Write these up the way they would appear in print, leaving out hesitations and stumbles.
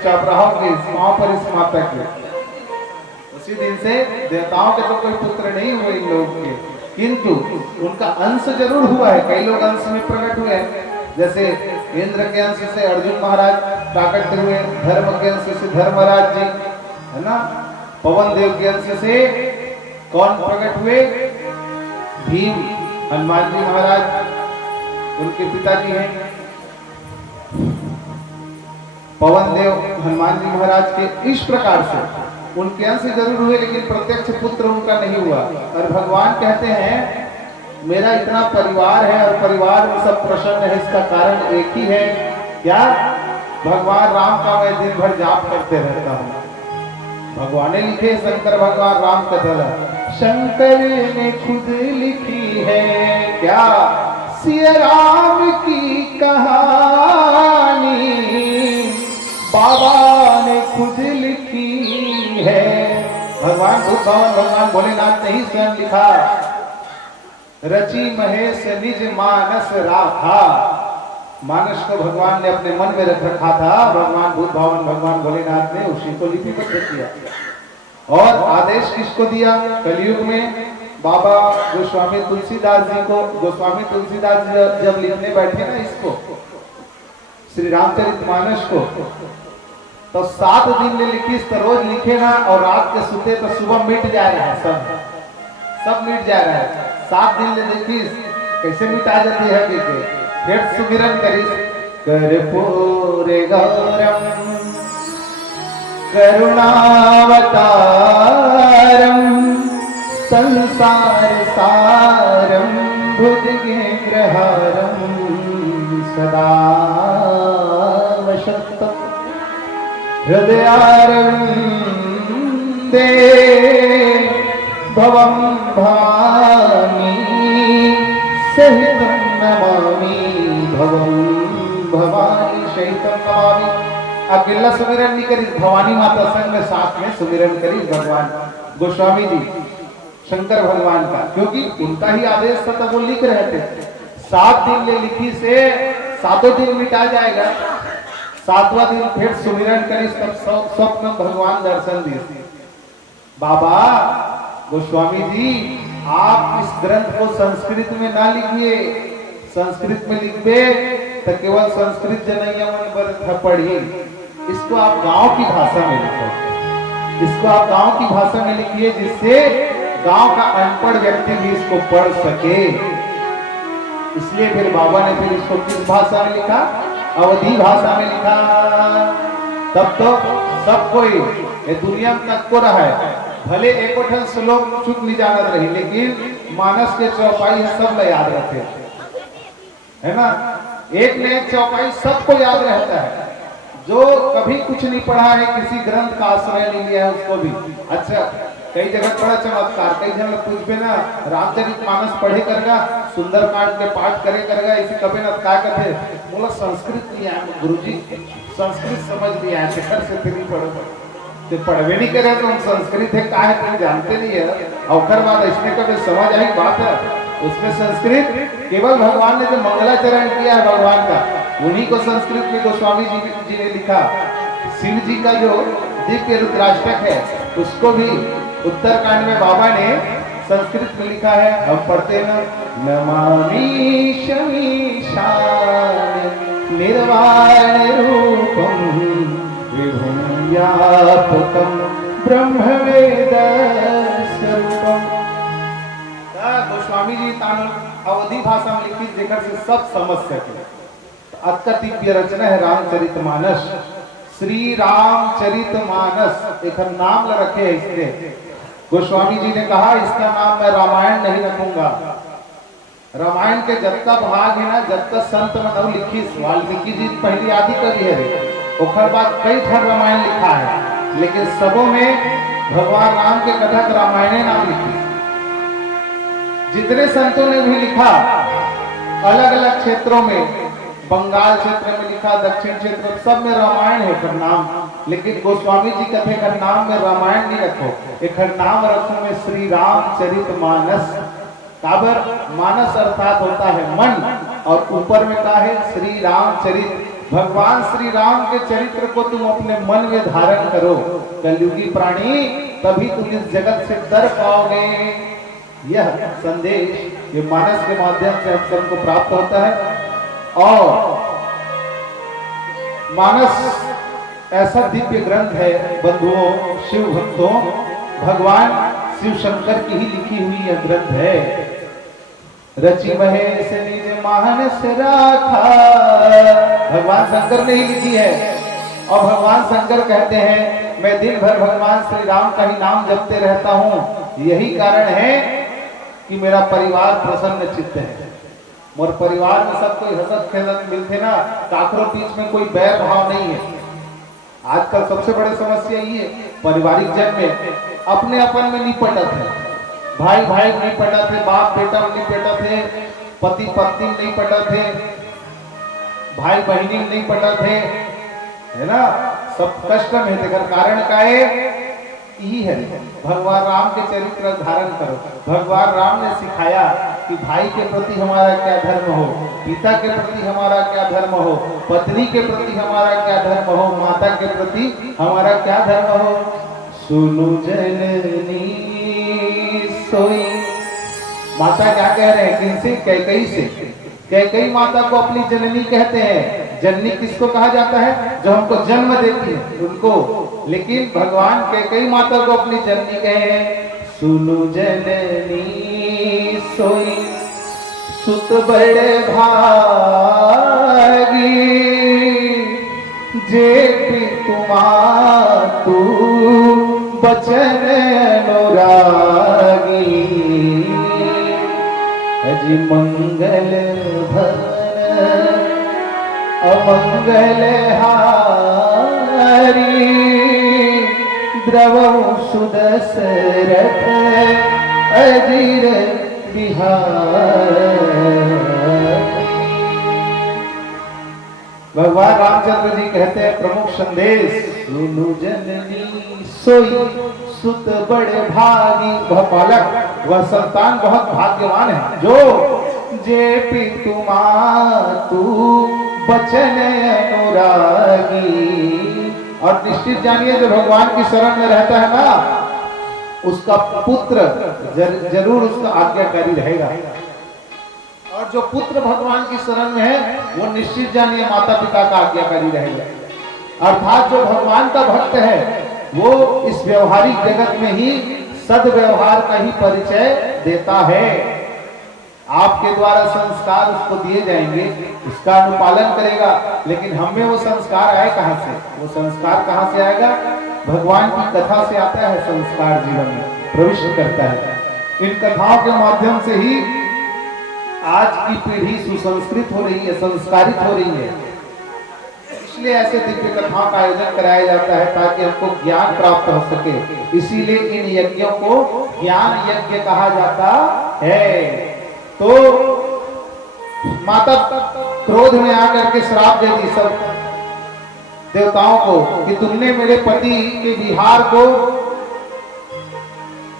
चुपचाप रहोगे, पांव पर इस माता के। उसी दिन से देवताओं के तो कोई पुत्र नहीं हुए इन लोगों के, किंतु उनका अंश जरूर हुआ है। कई लोग अंश में प्रकट हुए हैं, जैसे इंद्र के अंश से अर्जुन महाराज प्रकट हुए, धर्म के अंश से धर्मराज जी, है ना। पवन देव के अंश से कौन प्रकट हुए? भीम, हनुमान जी महाराज उनके पिताजी हैं। पवन देव हनुमान जी महाराज के इस प्रकार से उनके अंश जरूर हुए, लेकिन प्रत्यक्ष पुत्र उनका नहीं हुआ। और भगवान कहते हैं मेरा इतना परिवार है और परिवार में सब प्रसन्न है, इसका कारण एक ही है, क्या? भगवान राम का मैं दिन भर जाप करते रहता हूँ। भगवान ने लिखे, शंकर भगवान राम कथा, शंकर ने खुद लिखी है क्या सिया राम की कहानी, बाबा ने खुद लिखी है। भगवान भगवान भगवान भोलेनाथ ने ही स्वयं लिखा, रची महेश निज मानस राखा। मानस को भगवान ने अपने मन में रख रखा था, भगवान भूत भावन भगवान भोलेनाथ ने उसी को लिपिबद्ध किया। और आदेश किसको दिया? कलयुग में बाबा गोस्वामी तुलसीदास जी को। गोस्वामी तुलसीदास जी जब लिखने बैठे ना इसको, श्री रामचरितमानस को, तो 7 दिन में लिखी, रोज लिखे ना, और रात के सोते तो सुबह मिट जा रहा है, सब मिट जा रहा है। 7 दिन में देखी कैसे मिटा जाती है कि फिर सुमिरन करी, कर्पूरे गौरम करुणावतारम संसार सारम भुजगेन्द्रहारम सदा वशतम हृदयारविंदे भवं भवानी सहितं नमामि, भवं भवानी सहितं नमामि। अकेला सुमिरन नहीं करी, भवानी माता संग में साथ में सुमिरन करी भगवान गोस्वामी जी, शंकर भगवान का, क्योंकि उनका ही आदेश था तब वो लिख रहे थे। 7 दिन ले लिखी से 7 दिन मिटा जाएगा, 7वां दिन फिर सुमिरन करी, तब स्वप्न भगवान दर्शन दिए। बाबा गोस्वामी जी आप इस ग्रंथ को संस्कृत में ना लिखिए, संस्कृत में लिखिए तो केवल संस्कृत जनैया पढ़िए, इसको आप गांव की भाषा में लिखो, इसको आप गांव की भाषा में लिखिए, जिससे गांव का अनपढ़ व्यक्ति भी इसको पढ़ सके। इसलिए फिर बाबा ने फिर इसको किस भाषा में लिखा? अवधी भाषा में लिखा। तब तो सब कोई ये दुनिया में तक को रहा है, भले एक श्लोक चुप नहीं जानत रही, लेकिन मानस के चौपाई सब याद रखे, है ना। एक न एक चौपाई सबको याद रहता है। जो कभी कुछ नहीं पढ़ा है, किसी ग्रंथ का आश्रय नहीं लिया है, उसको भी अच्छा। कई जगह बड़ा चमत्कार, कई जगह पूछ पे ना रामचरितमानस पढ़े करेगा, सुंदरकांड के पाठ करे करेगा, इसी कभी ना क्या कहते बोला संस्कृत नहीं आया गुरुजी, संस्कृत समझ नहीं आया, शिखर से फिर पढ़ो तो पढ़वे नहीं करे तो हम संस्कृत है का है तुम जानते नहीं है। अवखर बाद इसमें कभी समझ आई बात है, उसमें संस्कृत केवल भगवान ने जो मंगलाचरण किया है भगवान का, उन्हीं को संस्कृत में गोस्वामी जी ने लिखा। शिव जी का जो दिव्य रुद्राष्टक है उसको भी उत्तरकांड में बाबा ने संस्कृत में लिखा है, हम पढ़ते हैं नमामि शमीशान निर्वाण रूपम विभुम व्यापकम ब्रह्मवेद स्वरूपम। गोस्वामी जी अवधी भाषा में लिखी, जेकर से सब समझ सके। अत्का दिव्य रचना है रामचरितमानस, श्री रामचरितमानस एक नाम रखे है इसके। गोस्वामी जी ने कहा इसका नाम मैं रामायण नहीं रखूंगा। रामायण के जत्ता भाग है ना, जत्ता संत मनव लिखी, वाल्मीकि जी पहली आदि कवि है, ओखर बाद कई ठन रामायण लिखा है, लेकिन सबों में भगवान राम के कथक रामायण नाम लिखी। जितने संतों ने भी लिखा अलग अलग क्षेत्रों में, बंगाल क्षेत्र में लिखा, दक्षिण क्षेत्र सब में रामायण है कर नाम, लेकिन गोस्वामी जी कहते हैं नाम में रामायण नहीं रखो, एक नाम रखो में श्री रामचरितमानस। काबर मानस अर्थात होता है मन, और ऊपर में का है श्री रामचरित, भगवान श्री राम के चरित्र को तुम अपने मन में धारण करो, कलयुगी प्राणी, तभी तुम इस जगत से डर पाओगे। यह संदेश ये मानस के माध्यम से हम सबको प्राप्त होता है। और मानस ऐसा दिव्य ग्रंथ है बंधुओं, शिव भक्तों, भगवान शिव शंकर की ही लिखी हुई यह ग्रंथ है। रचि महेश निज मानस राखा, भगवान शंकर ने ही लिखी है। और भगवान शंकर कहते हैं मैं दिन भर भगवान श्री राम का ही नाम जपते रहता हूँ, यही कारण है कि मेरा परिवार प्रसन्न चित्त है। मोर परिवार में सब कोई हंसत खेलत मिलते ना, काकरो बीच में कोई बैर भाव नहीं है। आजकल सबसे बड़ी समस्या ये है, पारिवारिक जन में अपने अपन में निपटत है, भाई भाई नहीं पटा थे, बाप बेटा नहीं पटा थे, पति पत्नी नहीं पटा थे, भाई बहनी नहीं पटा थे, है ना, सब कष्ट में थे। कारण का यही है, भगवान राम के चरित्र धारण करो। भगवान राम ने सिखाया कि भाई के प्रति हमारा क्या धर्म हो, पिता के प्रति हमारा क्या धर्म हो, पत्नी के प्रति हमारा क्या धर्म हो, माता के प्रति हमारा क्या धर्म हो। सुनु जननी सोई, माता क्या कह रहे हैं, किनसे? कैकेयी से। कैकेयी माता को अपनी जननी कहते हैं। जननी किसको कहा जाता है? जो हमको जन्म देती है उनको। लेकिन भगवान कैकेयी माता को अपनी जननी कहे हैं। सुनु जननी सोई सुत बड़े भागी, जे तुमा तू बचन अनुरागी, अजी मंगल भवन अमंगल हारी, द्रवौ सुदशरथ अजीर बिहारी। भगवान रामचंद्र जी कहते हैं प्रमुख संदेश, सुनु जननी सोई सुत बड़े भागी, वह बालक वह संतान बहुत भाग्यवान है जो जे पितु मातु बचन अनुरागी। और निश्चित जानिए जो भगवान की शरण में रहता है ना, उसका पुत्र जरूर उसका आज्ञाकारी रहेगा। और जो पुत्र भगवान की शरण में है वो निश्चित जानिए माता पिता का आज्ञाकारी रहेगा। अर्थात जो भगवान का भक्त है वो इस व्यवहारिक जगत में ही सद्व्यवहार का ही परिचय देता है। आपके द्वारा संस्कार उसको दिए जाएंगे, उसका अनुपालन करेगा, लेकिन हमें वो संस्कार आए कहां से? वो संस्कार कहां से आएगा? भगवान की कथा से आता है। संस्कार जीवन में प्रविष्ट करता है। इन कथाओं के माध्यम से ही आज की पीढ़ी सुसंस्कृत हो रही है, संस्कारित हो रही है। इसलिए ऐसे दिव्य कथाओं का आयोजन कराया जाता है ताकि हमको ज्ञान प्राप्त हो सके। इसीलिए इन यज्ञों को ज्ञान यज्ञ कहा जाता है। तो माता क्रोध में आकर के श्राप देती सब देवताओं को कि तुमने मेरे पति के विहार को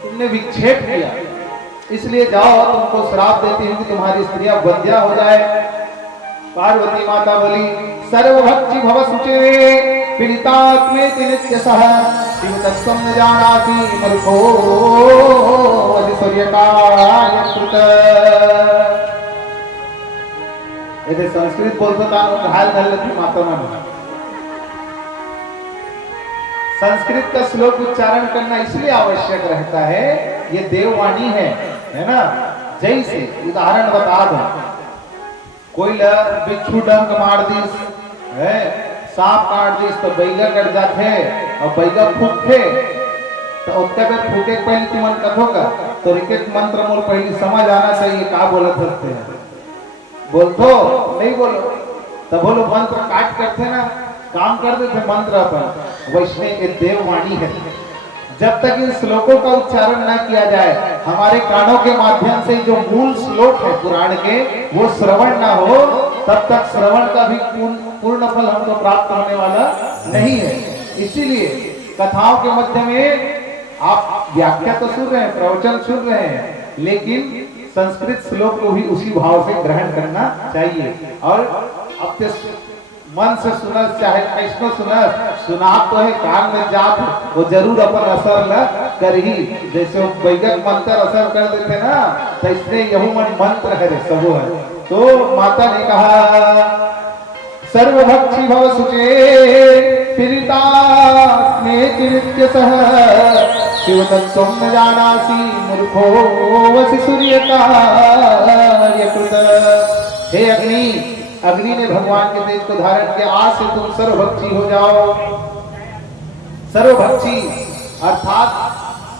तुमने विक्षेप किया, इसलिए जाओ, तुमको श्राप देती हूँ कि तुम्हारी स्त्रियां बंध्या हो जाए। पार्वती माता बोली, सर्वभक्षी भव सुचे पीड़ितात्मे नित्यसः, शिव तत्त्वं न जानाति मूर्खो अधिसूर्यकाय कृत। यदि संस्कृत बोलतो तो घायल झालं की माता मानो। संस्कृत का श्लोक उच्चारण करना इसलिए आवश्यक रहता है, ये देववाणी है ना। जैसे उदाहरण बता दो, कोई बिच्छू डंक मार दिस है, सांप काट दिस तो बैगा कट जाते और बैगा फूकते तो उत्तर फूके पहले तुम कथो का तो रिकेट मंत्र मोल पहले समझ आना चाहिए का बोलत हंसते हैं। बोल तो नहीं बोलो तो बोलो मंत्र काट करते ना, काम कर देते मंत्र अपन। वैष्णव एक देववाणी है। जब तक इन श्लोकों का उच्चारण न किया जाए, हमारे कानों के माध्यम से जो मूल श्लोक है पुराण के वो श्रवण ना हो, तब तक श्रवण का भी पूर्ण फल हमको प्राप्त होने वाला नहीं है। इसीलिए कथाओं के मध्य में आप व्याख्या तो सुन रहे हैं, प्रवचन सुन रहे हैं, लेकिन संस्कृत श्लोक को भी उसी भाव से ग्रहण करना चाहिए। और अब मन से सुनस चाहे कैसनो सुनस, सुना तो है कान में जात, वो जरूर अपन असर ल करही। जैसे वो वैज्ञानिक मंत्र असर कर देते ना, तो इसने यहू मन मंत्र है सबो है। तो माता ने कहा सर्वभक्षी भव सुचे पीड़िता में नित्य सह शिव तत्त्वं न जानासि मूर्खो वसि सूर्य कार्यकृत। हे अग्नि, अग्नि ने भगवान के तेज को धारण किया, आज से तुम सर्वभक्षी हो जाओ। सर्वभक्षी अर्थात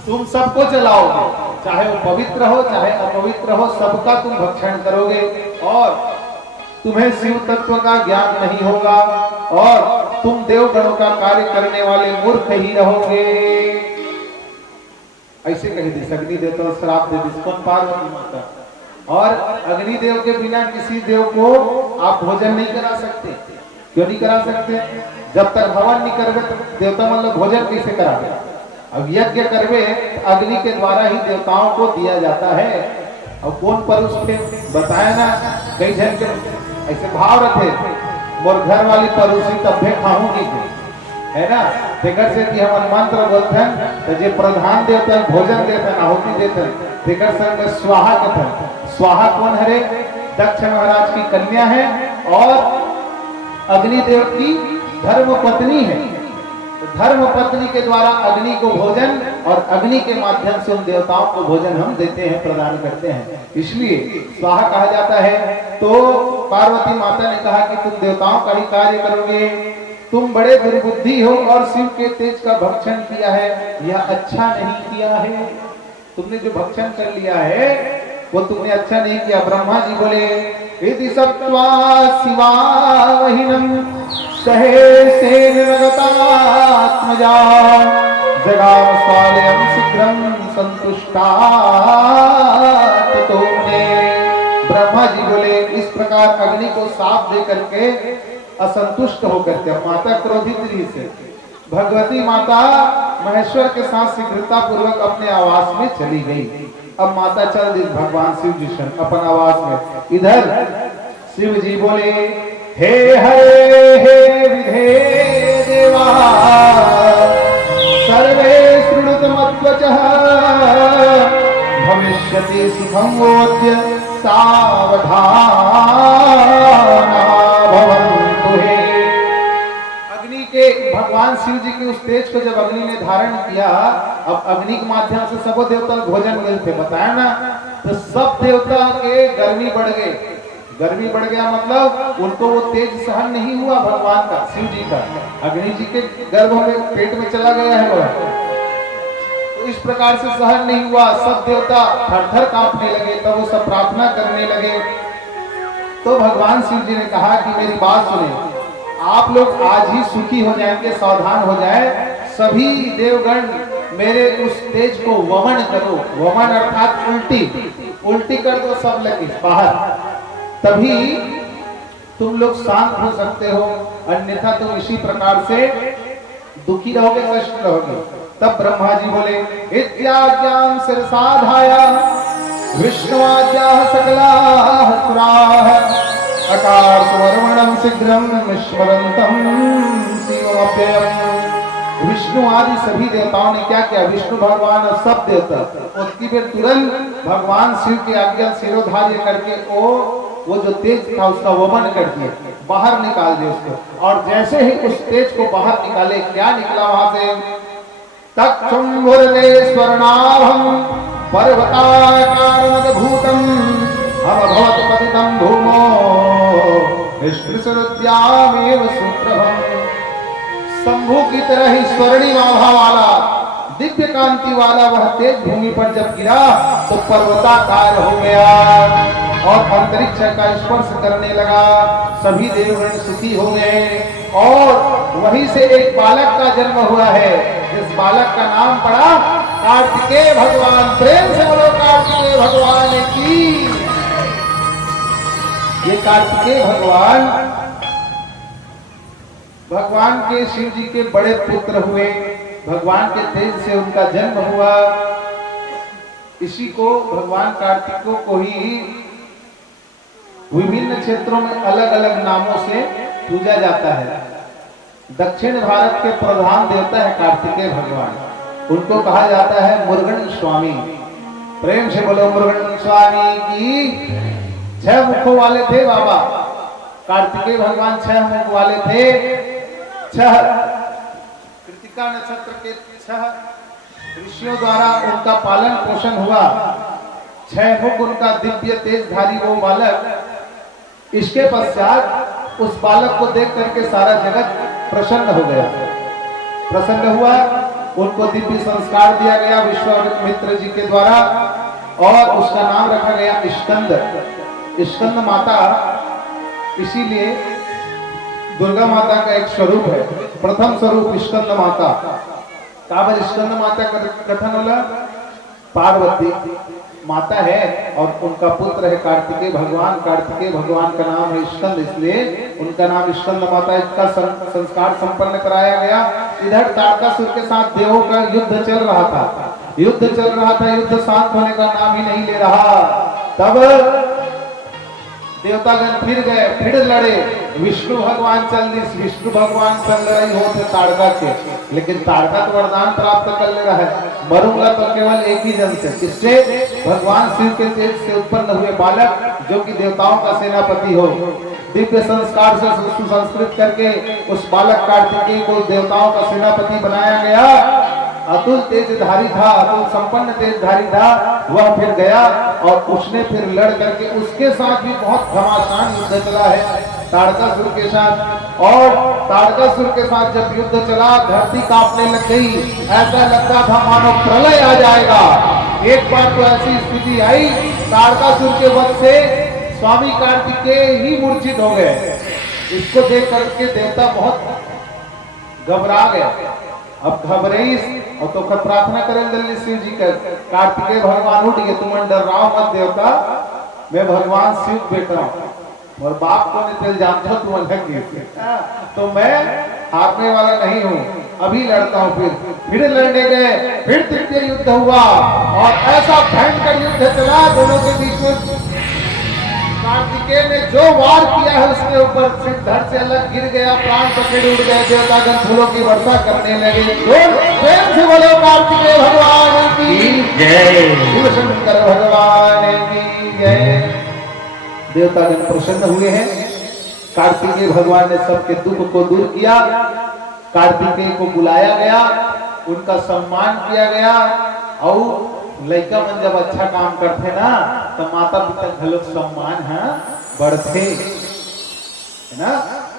तुम सबको जलाओगे, चाहे वो पवित्र हो चाहे अपवित्र हो, सबका तुम भक्षण करोगे और तुम्हें शिव तत्व का ज्ञान नहीं होगा और तुम देवगणों का कार्य करने वाले मूर्ख ही रहोगे। ऐसे कही थी अग्नि देवता, श्राप दे दी कौन? पार्वती माता। और अग्निदेव के बिना किसी देव को आप भोजन नहीं करा सकते। क्यों नहीं करा सकते? जब तक हवन नहीं करवे तो देवता मतलब भोजन कैसे करावे? अब यज्ञ करवे अग्नि के द्वारा ही देवताओं को दिया जाता है। और कौन परुष थे बताया ना, कई जन के ऐसे भाव रखे, मोर घर वाली परुषी तब्बे खाऊंगी है ना, तेकर से कि हम मंत्र बोलथन तो जे प्रधान देवता भोजन देतन, आहुति देतन, तेकर संग स्वाहा कथन। स्वाहा कौन हरे? दक्ष महाराज की कन्या है और अग्निदेव की धर्म पत्नी है। धर्म पत्नी के द्वारा अग्नि को भोजन और अग्नि के माध्यम से उन देवताओं को भोजन हम देते हैं, प्रदान करते हैं, इसलिए स्वाहा कहा जाता है। तो पार्वती माता ने कहा कि तुम देवताओं का ही कार्य करोगे, तुम बड़े दुर्बुद्धि हो और शिव के तेज का भक्षण किया है, यह अच्छा नहीं किया है। तुमने जो भक्षण कर लिया है वो तुमने अच्छा नहीं किया। ब्रह्मा जी बोले इति सत्वा शिवाहिनम सहे नगतात्मजा जगाम स्वालयम शीघ्रम संतुष्टा। तो ब्रह्मा जी बोले इस प्रकार अग्नि को साफ दे करके असंतुष्ट होकर के माता क्रोधित रही से भगवती माता महेश्वर के साथ शीघ्रता पूर्वक अपने आवास में चली गई। अब माता चल दी भगवान शिव जी अपन आवास में। इधर शिव जी बोले हे हरे हे विधे देवा सर्वे शृणुत मद्वचः भविष्यति सुखं वोद्य सावधाना भवन्तु। हे अग्नि के भगवान शिव जी के उस तेज को जब अग्नि ने धारण किया, अब अग्नि के माध्यम से सब देवता भोजन मिलते बताया ना, तो सब देवता के गर्मी बढ़ गए। गर्मी बढ़ गया मतलब उनको वो तेज सहन नहीं हुआ भगवान का, शिव जी का। अग्नि जी के गर्भ में पेट में चला गया है वो, तो इस प्रकार से सहन नहीं हुआ। सब देवता थर-थर कांपने लगे, तब वो सब प्रार्थना करने लगे। तो भगवान शिव जी ने कहा कि मेरी बात सुने, आप लोग आज ही सुखी हो जाएंगे, सावधान हो जाए। सभी देवगण मेरे उस तेज को वमन करो। वमन अर्थात उल्टी, उल्टी कर दो सब लगे बाहर, तभी तुम लोग शांत हो सकते हो, अन्यथा तुम इसी प्रकार से दुखी रहोगे, कष्ट रहोगे। तब ब्रह्मा जी बोले इत्याज्ञां शिरसाधाया विष्णुआद्याः सकलाः सुराः अकार सुवर्णम शीघ्रम स्मरन्तम शिवमप्ययम्। विष्णु आदि सभी देवताओं ने क्या किया? विष्णु भगवान और सब देवता उसकी फिर तुरंत भगवान शिव की आज्ञा शिरोधार्य करके वो जो तेज था उसका वमन कर दिया, बाहर निकाल दिया उसको। और जैसे ही उस तेज को बाहर निकाले, क्या निकला वहां से? तक्षुम्भुरते स्वर्णाभं पर्वताकारमद्भूतम् अभवत् पतितं भूमो विष्णुसुरद्यामेव सुप्रभम्। शंभु की तरह ही स्वर्णिम आभा वाला, दिव्य कांति वाला वह तेज भूमि पर जब गिरा तो पर्वताकार हो गया और अंतरिक्ष का स्पर्श करने लगा। सभी देवगण सुखी हो गए और वहीं से एक बालक का जन्म हुआ है, जिस बालक का नाम पड़ा कार्तिकेय भगवान। प्रेम से बोलो कार्तिकेय भगवान की। ये कार्तिकेय भगवान के शिव जी के बड़े पुत्र हुए, भगवान के तेज से उनका जन्म हुआ। इसी को भगवान कार्तिकों को ही विभिन्न क्षेत्रों में अलग अलग नामों से पूजा जाता है। दक्षिण भारत के प्रधान देवता है कार्तिकेय भगवान, उनको कहा जाता है मुरुगन स्वामी। प्रेम से बोलो मुरुगन स्वामी की। 6 मुखों वाले थे बाबा कार्तिकेय भगवान, 6 मुख वाले थे। 6 कृतिका नक्षत्र के 6 ऋषियों द्वारा उनका पालन पोषण हुआ। 6 मुख उनका दिव्य तेजधारी वो बालक। इसके पश्चात उस बालक को देख करके सारा जगत प्रसन्न हो गया, प्रसन्न हुआ। उनको दिव्य संस्कार दिया गया विश्वामित्र जी के द्वारा और उसका नाम रखा गया स्कंद, स्कंद माता। इसीलिए दुर्गा माता का एक स्वरूप है, प्रथम स्वरूप स्कंद माता। काबर स्कंद माता का कथन होला, पार्वती माता है और उनका पुत्र है कार्तिकेय भगवान। कार्तिकेय भगवान का नाम है स्कंद, इसलिए उनका नाम स्कंद माता। इसका संस्कार संपन्न कराया गया। इधर तारकासुर के साथ देवों का युद्ध चल रहा था, युद्ध चल रहा था, युद्ध शांत होने का नाम ही नहीं ले रहा। तब देवतागण फिर गए, फिर लड़े। विष्णु भगवान चल दिस, विष्णु भगवान चल लड़ाई होते ताड़का के, लेकिन ताड़का तो वरदान प्राप्त कर ले रहा है, मरूंगा तो केवल एक ही जन से। इससे भगवान शिव के तेज से उत्पन्न हुए बालक जो कि देवताओं का सेनापति हो, दिव्य संस्कार से सुसंस्कृत करके उस बालक कार्तिकेय को देवताओं का सेनापति बनाया गया। अतुल तेजधारी था, अतुल संपन्न तेजधारी था। वह फिर गया और उसने फिर लड़ करके उसके साथ भी बहुत घमासान युद्ध चला है ताड़कासुर के साथ। और ताड़कासुर के साथ जब युद्ध चला, धरती कांपने लग गई। ऐसा लगता था मानो प्रलय आ जाएगा। एक बार तो ऐसी स्थिति आई, ताड़कासुर के वध से स्वामी कार्तिकेय ही मूर्छित हो गए। इसको देख करके देवता बहुत घबरा गया। अब घबराइस और तो प्रार्थना करें जल्दी शिव जी कर, कार्तिकेय भगवान उठ गए, तुम डराओ मत देवता, मैं भगवान शिव बेटा हूँ और बाप को नहीं जानता तुम अलग, तो मैं हारने वाला नहीं हूँ, अभी लड़ता हूँ। फिर लड़ने गए, फिर तृतीय युद्ध हुआ और ऐसा भयंकर युद्ध चला दोनों के बीच में। कार्तिकेय ने जो वार किया है उसके ऊपर सिर धड़ से अलग गिर गया, प्राण पखेड़ उड़ गए, देवतागण फूलों की वर्षा करने लगे। प्रेम से बोलो कार्तिकेय भगवान की जय, शिवशंकर भगवान की जय। देवतागण प्रसन्न हुए हैं। कार्तिकेय भगवान ने सबके दुख को दूर किया। कार्तिकेय को बुलाया गया, उनका सम्मान किया गया। और लड़का मन जब अच्छा काम करते ना तो माता पिता घलोक सम्मान है बढ़ते है ना।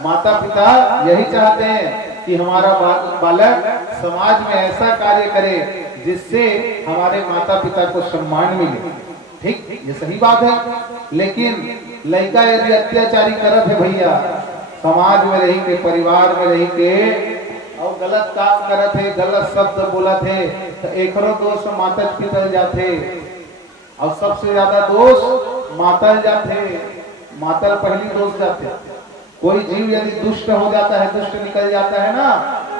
माता पिता यही चाहते हैं कि हमारा बालक समाज में ऐसा कार्य करे जिससे हमारे माता पिता को सम्मान मिले। ठीक, ये सही बात है। लेकिन लड़का यदि अत्याचारी करत है भैया, समाज में रही के, परिवार में रही के और गलत काम करत है, गलत शब्द बोलत है, तो एकरो दोष माता पिता जाते और सबसे ज्यादा दोष माता जाते। माता पहली दोष जाते। कोई जीव यदि दुष्ट हो जाता है, दुष्ट निकल जाता है ना,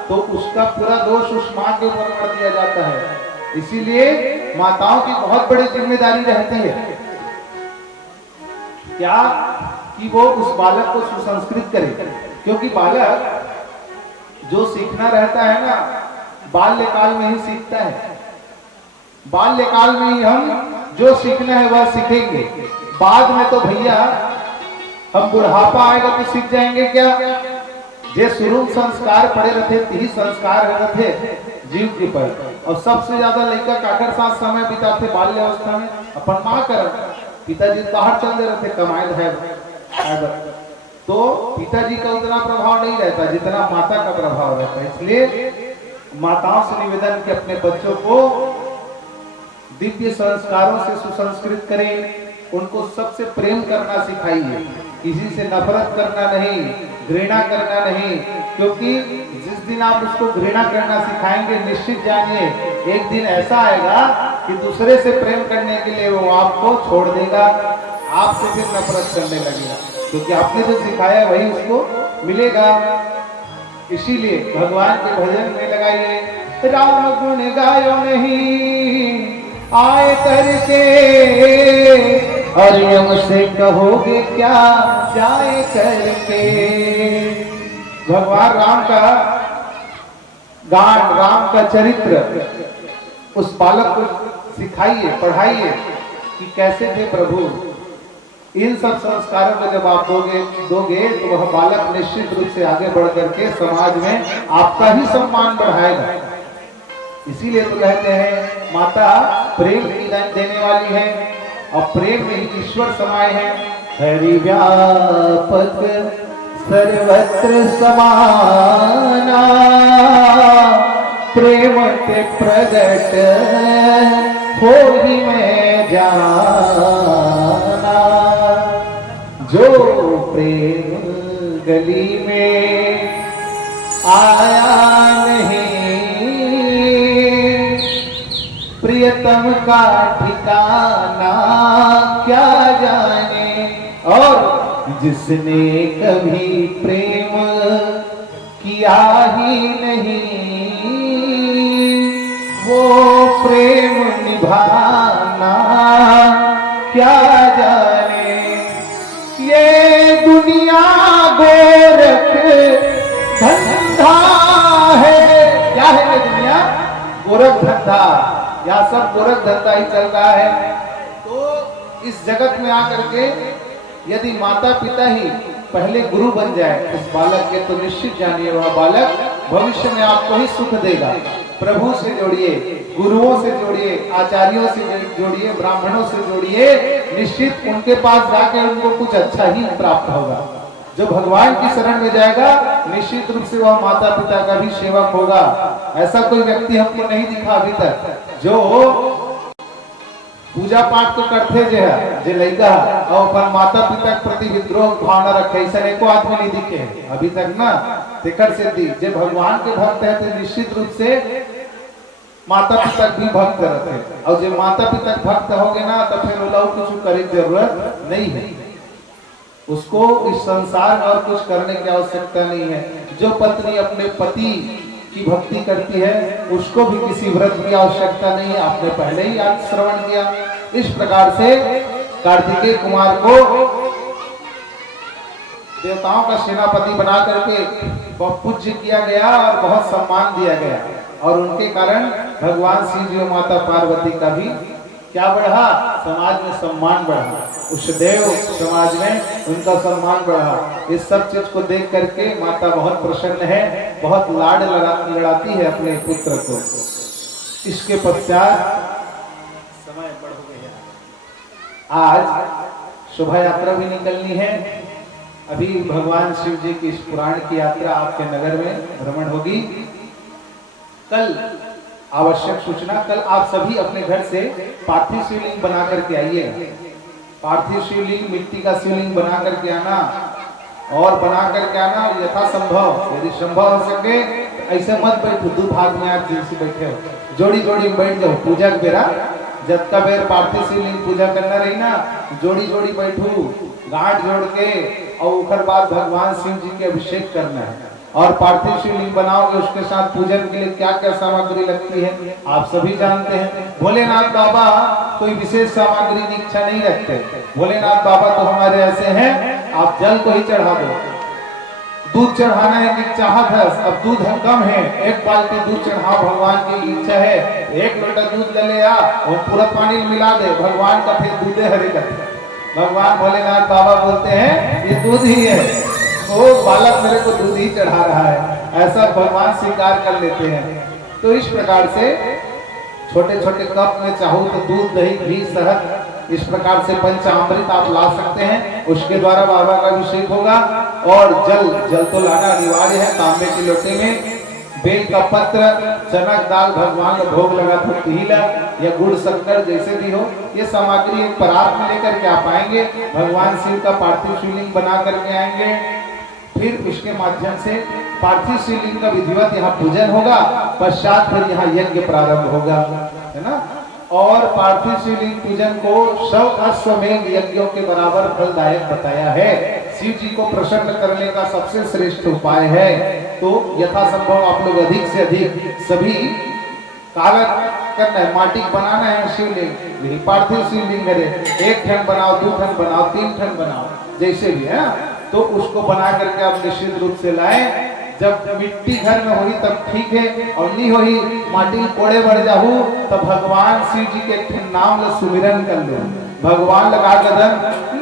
तो उसका पूरा दोष उस माँ के ऊपर कर दिया जाता है। इसीलिए माताओं की बहुत बड़ी जिम्मेदारी रहती है क्या कि वो उस बालक को सुसंस्कृत करे, क्योंकि बालक जो सीखना रहता है ना बाल्यकाल में ही सीखता है। बाल्यकाल में ही हम जो सीखना है वह सीखेंगे। बाद में तो भैया हम बुढ़ापा आएगा तो सीख जाएंगे क्या। जे शुरू संस्कार पड़े रहते यही संस्कार रहते जीव के पर। और सबसे ज्यादा लड़का काकर साथ समय बिताते बाल्यावस्था में अपन माँ कर, पिताजी बाहर चल रहते कमाए है, तो पिताजी का उतना प्रभाव नहीं रहता जितना माता का प्रभाव रहता है। इसलिए माताओं से निवेदन कि अपने बच्चों को दिव्य संस्कारों से सुसंस्कृत करें, उनको सबसे प्रेम करना सिखाइए, किसी से नफरत करना नहीं, घृणा करना नहीं। क्योंकि जिस दिन आप उसको घृणा करना सिखाएंगे, निश्चित जानिए एक दिन ऐसा आएगा कि दूसरे से प्रेम करने के लिए वो आपको छोड़ देगा, आपसे फिर नफरत करने लगेगा, क्योंकि आपने जो सिखाया वही उसको मिलेगा। इसीलिए भगवान के भजन में लगाइए, राम गुण गायो नहीं आए करके, और मुझसे कहोगे क्या जाए करके। भगवान राम का गान, राम का चरित्र उस बालक को सिखाइए, पढ़ाइए कि कैसे थे प्रभु। इन सब संस्कारों को जब आप दोगे तो वह बालक निश्चित रूप से आगे बढ़ करके समाज में आपका ही सम्मान बढ़ाएगा। इसीलिए तो कहते हैं माता प्रेम की देने वाली है और प्रेम में ही ईश्वर समाये है। हरि व्यापक सर्वत्र समाना, प्रेम के प्रगट हो ही मैं जाना। जो प्रेम गली में आया नहीं, प्रियतम का ठिकाना क्या जाने। और जिसने कभी प्रेम किया ही नहीं, वो प्रेम निभाना क्या जाने। ये दुनिया गोरख धंधा है। क्या है ये दुनिया? गोरख धंधा। या सब गोरख धंधा ही चल रहा है। तो इस जगत में आकर के यदि माता पिता ही पहले गुरु बन जाए उस बालक के, तो निश्चित जानिए वह बालक भविष्य में आपको ही सुख देगा। प्रभु से जोड़िए, गुरुओं से जोड़िए, आचार्यों से जोड़िए, ब्राह्मणों से जोड़िए, निश्चित उनके पास जाकर उनको कुछ अच्छा ही प्राप्त होगा। जो भगवान की शरण में जाएगा निश्चित रूप से वह माता पिता का भी सेवक होगा। ऐसा कोई व्यक्ति हमको नहीं दिखा अभी तक जो पूजा पाठ तो करते जे लड़का और अपन माता पिता के प्रति विद्रोह भावना रखे, ऐसा एको आदमी नहीं दिखे अभी तक ना। तेकर सिद्धि जे भगवान के भक्त है तो निश्चित रूप से माता पिता भी भक्त करते हैं। और जो माता पिता भक्त हो गए ना तो फिर लोग कुछ करे की जरूरत नहीं है। उसको इस संसार में और कुछ करने की आवश्यकता नहीं है। जो पत्नी अपने पति की भक्ति करती है उसको भी किसी व्रत की आवश्यकता नहीं है। आपने पहले ही आज श्रवण किया। इस प्रकार से कार्तिकेय कुमार को देवताओं का सेनापति बना करके बहुत पूज्य किया गया और बहुत सम्मान दिया गया। और उनके कारण भगवान शिव जी और माता पार्वती का भी क्या बढ़ा? समाज में सम्मान बढ़ा। उस देव समाज में उनका सम्मान बढ़ा। इस सब चीज को देख करके माता बहुत प्रसन्न है, बहुत लाड लड़ाती है अपने पुत्र को। इसके पश्चात समय बढ़ गया। आज शोभा यात्रा भी निकलनी है। अभी भगवान शिव जी की इस पुराण की यात्रा आपके नगर में भ्रमण होगी। कल आवश्यक सूचना, कल आप सभी अपने घर से पार्थिव शिवलिंग बना करके आइए। पार्थिव शिवलिंग, मिट्टी का शिवलिंग बना करके आना और बना करके आना यथासंभव, यदि संभव हो सके ऐसे मत बैठो दो भाग में आप जिनसे बैठे हो, जोड़ी जोड़ी में बैठ जाओ। पूजा के बेरा जब का बेर पार्थिव शिवलिंग पूजा करना रही ना, जोड़ी जोड़ी बैठू, गांठ जोड़ के और उखर बाद भगवान शिव जी के अभिषेक करना है। और पार्थिव शिवलिंग बनाओगे उसके साथ पूजन के लिए क्या क्या सामग्री लगती है आप सभी जानते हैं। भोलेनाथ बाबा कोई विशेष सामग्री की इच्छा नहीं रखते। भोलेनाथ बाबा तो हमारे ऐसे हैं, आप जल को ही चढ़ा दो। दूध चढ़ाना है कि चाहत है, अब दूध कम है, एक बाल्टी दूध चढ़ाओ, भगवान की इच्छा है। एक लोटा दूध ले आ और पूरा पानी मिला दे, भगवान का फिर दूधे हरे करते। भगवान भोलेनाथ बाबा बोलते हैं ये दूध ही है, वो बालक मेरे को दूध ही चढ़ा रहा है, ऐसा भगवान स्वीकार कर लेते हैं। तो इस प्रकार से छोटे छोटे कप में चाहो तो दूध, दही, घी, शहद, इस प्रकार से पंचामृत आप ला सकते हैं। उसके द्वारा बाबा का अभिषेक होगा। और जल तो लाना अनिवार्य है, तांबे के लोटे में। बेल का पत्र, चनक दाल, भगवान का भोग लगा तो तिल या गुड़ शक्कर जैसे भी हो, ये सामग्री एक परात में लेकर के आप आएंगे। भगवान शिव का पार्थिव शिवलिंग बना करके आएंगे। फिर उसके माध्यम से पार्थिव शिवलिंग का विधिवत यहाँ पूजन होगा। पश्चात फिर यहाँ यज्ञ प्रारंभ होगा, है ना। और पार्थिव शिवलिंग पूजन को 100 अश्वमेध यज्ञों के बराबर फलदायक बताया है। शिव जी को प्रसन्न करने का सबसे श्रेष्ठ उपाय है। तो यथासंभव आप लोग अधिक से अधिक सभी कार्य करना है, माटी बनाना है शिवलिंग, पार्थिव शिवलिंग है। 1 ठन बनाओ, 2 ठन बनाओ, 3 ठन बनाओ, जैसे भी है। तो उसको बना करके आप निश्चित रूप से लाएं जब मिट्टी घर में होई तब ठीक है, और नहीं होई माटी कोड़े बढ़ जाहू तब भगवान शिव जी के एक नाम ला सुमिरन कर लो। भगवान लगा गदन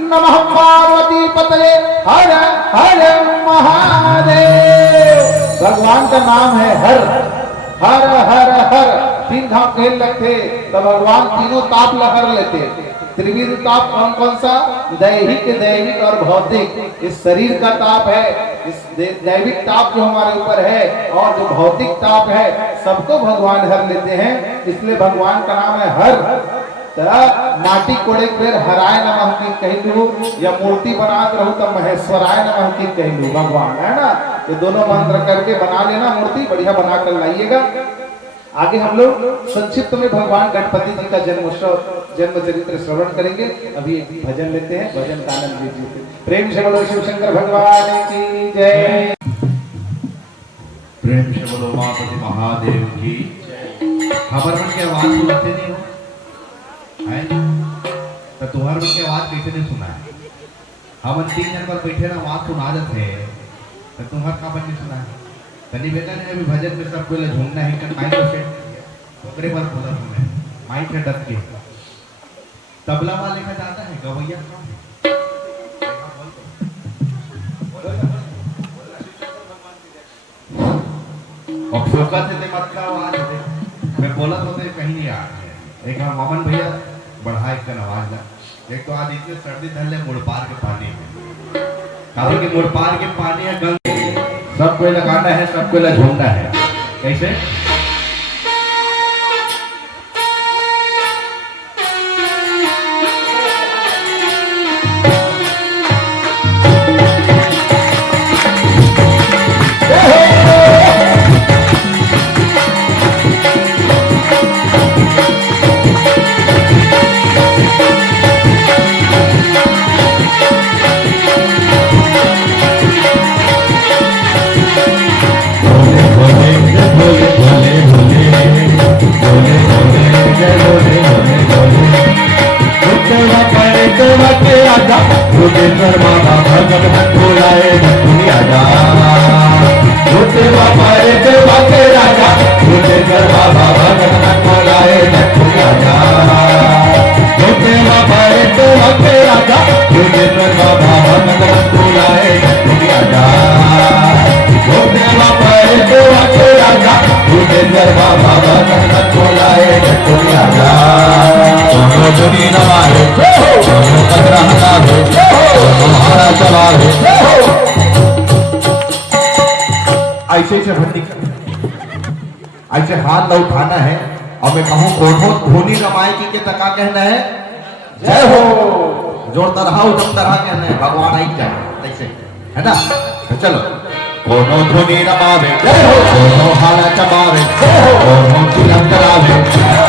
नमः पार्वती पतये हर हर महादेव। भगवान का नाम है हर हर हर हर। तीन घाव खेल लगते तो भगवान तीनों ताप लहर लेते। त्रिविध ताप कौन कौन सा? दैहिक, दैविक और भौतिक। इस शरीर का ताप है, इस दैविक ताप जो हमारे ऊपर है, और जो भौतिक ताप है सबको भगवान हर लेते हैं। इसलिए भगवान का नाम है हर। माटी कोड़े पेड़ हराय नमः की कहलू, या मूर्ति बनाते रहू तब महेश्वराय नमः की कहलू। भगवान है ना, ये दोनों मंत्र करके बना लेना, मूर्ति बढ़िया बना कर लाइएगा। आगे हम लोग संक्षिप्त में भगवान गणपति जी का जन्मोत्सव, जन्म चरित्र श्रवण करेंगे। अभी एक भजन लेते हैं, भजन का आनंद लीजिए। प्रेम से बोलो शिव शंकर भगवान की जय। प्रेम से बोलो उमापति महादेव की। खबर मन की आवाज सुनते नहीं हो है? तो तुम्हारे मन की आवाज कैसे नहीं सुना है? हम 3 जन पर बैठे ना आवाज सुना जाते हैं, तो तुम्हारा खबर नहीं सुना है? तनी बेटा ने अभी भजन में सब कोई झूमना है कर माइक सेट ओकरे पर बोला तुमने माइक से डट के तबला वाला लिखा जाता है गवैया और फोकस से मत का आवाज दे। मैं बोला तो कहीं नहीं आ रहा। एक मामन भैया बढ़ा एक का आवाज ला। एक तो आज इतने सर्दी धर ले मुड़ पार के पानी में, कारण कि मुड़ पार के पानी है गंगा, सबको लगाना है, सबको झूमना है। कैसे? रुद्रेश्वर बाबा भगत भोलाए दुनिया जा। रुद्रेश्वर बाबा के राजा, रुद्रेश्वर बाबा भगत भोलाए दुनिया जा। रुद्रेश्वर बाबा के राजा, रुद्रेश्वर बाबा भगत भोलाए दुनिया जा। रुद्रेश्वर बाबा के राजा, रुद्रेश्वर बाबा भगत भोलाए दुनिया जा। दोनों दुनिया नवारे, दोनों कदरा हटावे, हमारा सवाल है। ऐसे ऐसे भक्ति ऐसे हाथ न उठाना है, और मैं कहूँ कोठो धोनी रमाई की के तका कहना है जय हो। जोर तरह उठम तरह कहना है, भगवान आई जाए ऐसे है ना। तो चलो कोनो धोनी रमावे जय हो, कोनो हाना चमावे जय हो, कोनो चिलम चलावे,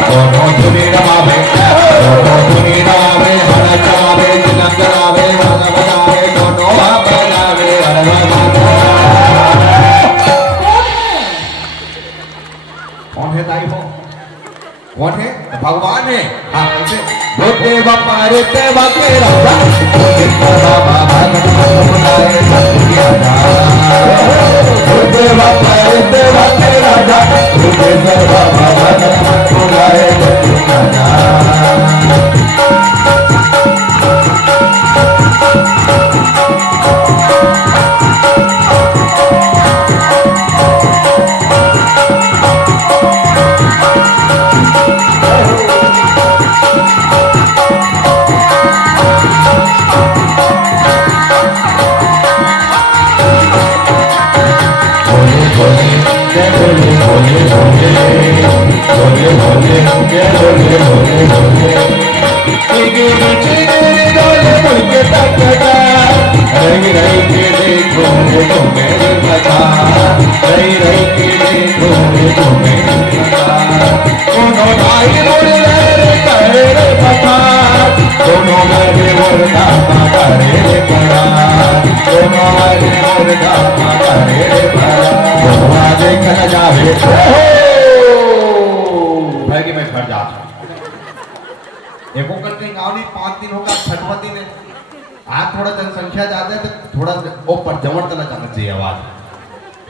कोनो धोनी रमावे जय हो, कोनो धोनी रमावे हाना चमावे चिलम चलावे गाना बजावे कोनो बजावे कौन है ताई हो? कौन है? भगवान है। हाँ ऐसे बोते बापा रे ते बापे राजा, बोते बाबा भगत बुलाए दुनिया जा। बोते बापा रे ते बापे राजा, बोते बाबा भगत बुलाए दुनिया जा।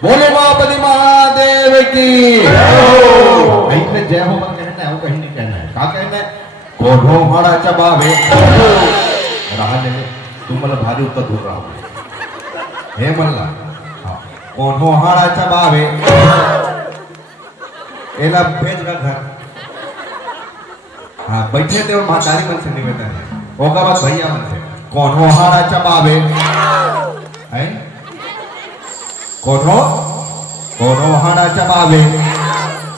बोलो महाबली महादेव की ऐसे जय हो मत कहना है, वो कहीं नहीं कहना है। क्या कहना है? कोढो हड़ा चबावे रहा ले तू मला भारी उत्तर दूर रहा हे म्हणला कोढो हड़ा चबावे एला भेज का घर। हाँ बैठे थे और महाकारी मन से निवेदन है होगा बात भैया मन से कोढो हड़ा चबावे है कोढो हड़ा चबावे।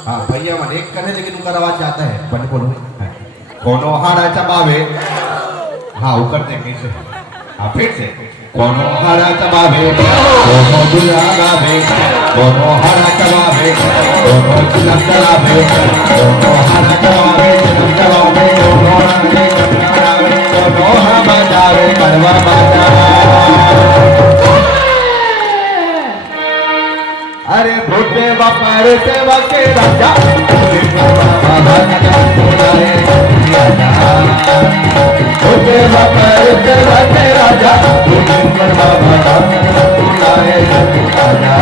हाँ भैया मन एक करने लेकिन उनका आवाज आता है बंद बोलो कोनो हड़ा चबावे। हाँ वो करते हैं कैसे? हाँ फिर से कोनो हड़ा चबावे कोनो दुला गावे कोनो हड़ा चबावे कोनो चिलम चलावे कोनो हड़ा चबावे चिलम चलावे कोनो हड़े चबावे कोनो हा बजावे करवा बाजा। अरे भूते बापर से बाके राजा बाबा राजा बोलाए भूते बापर से बाके राजा बाबा राजा बोलाए राजा।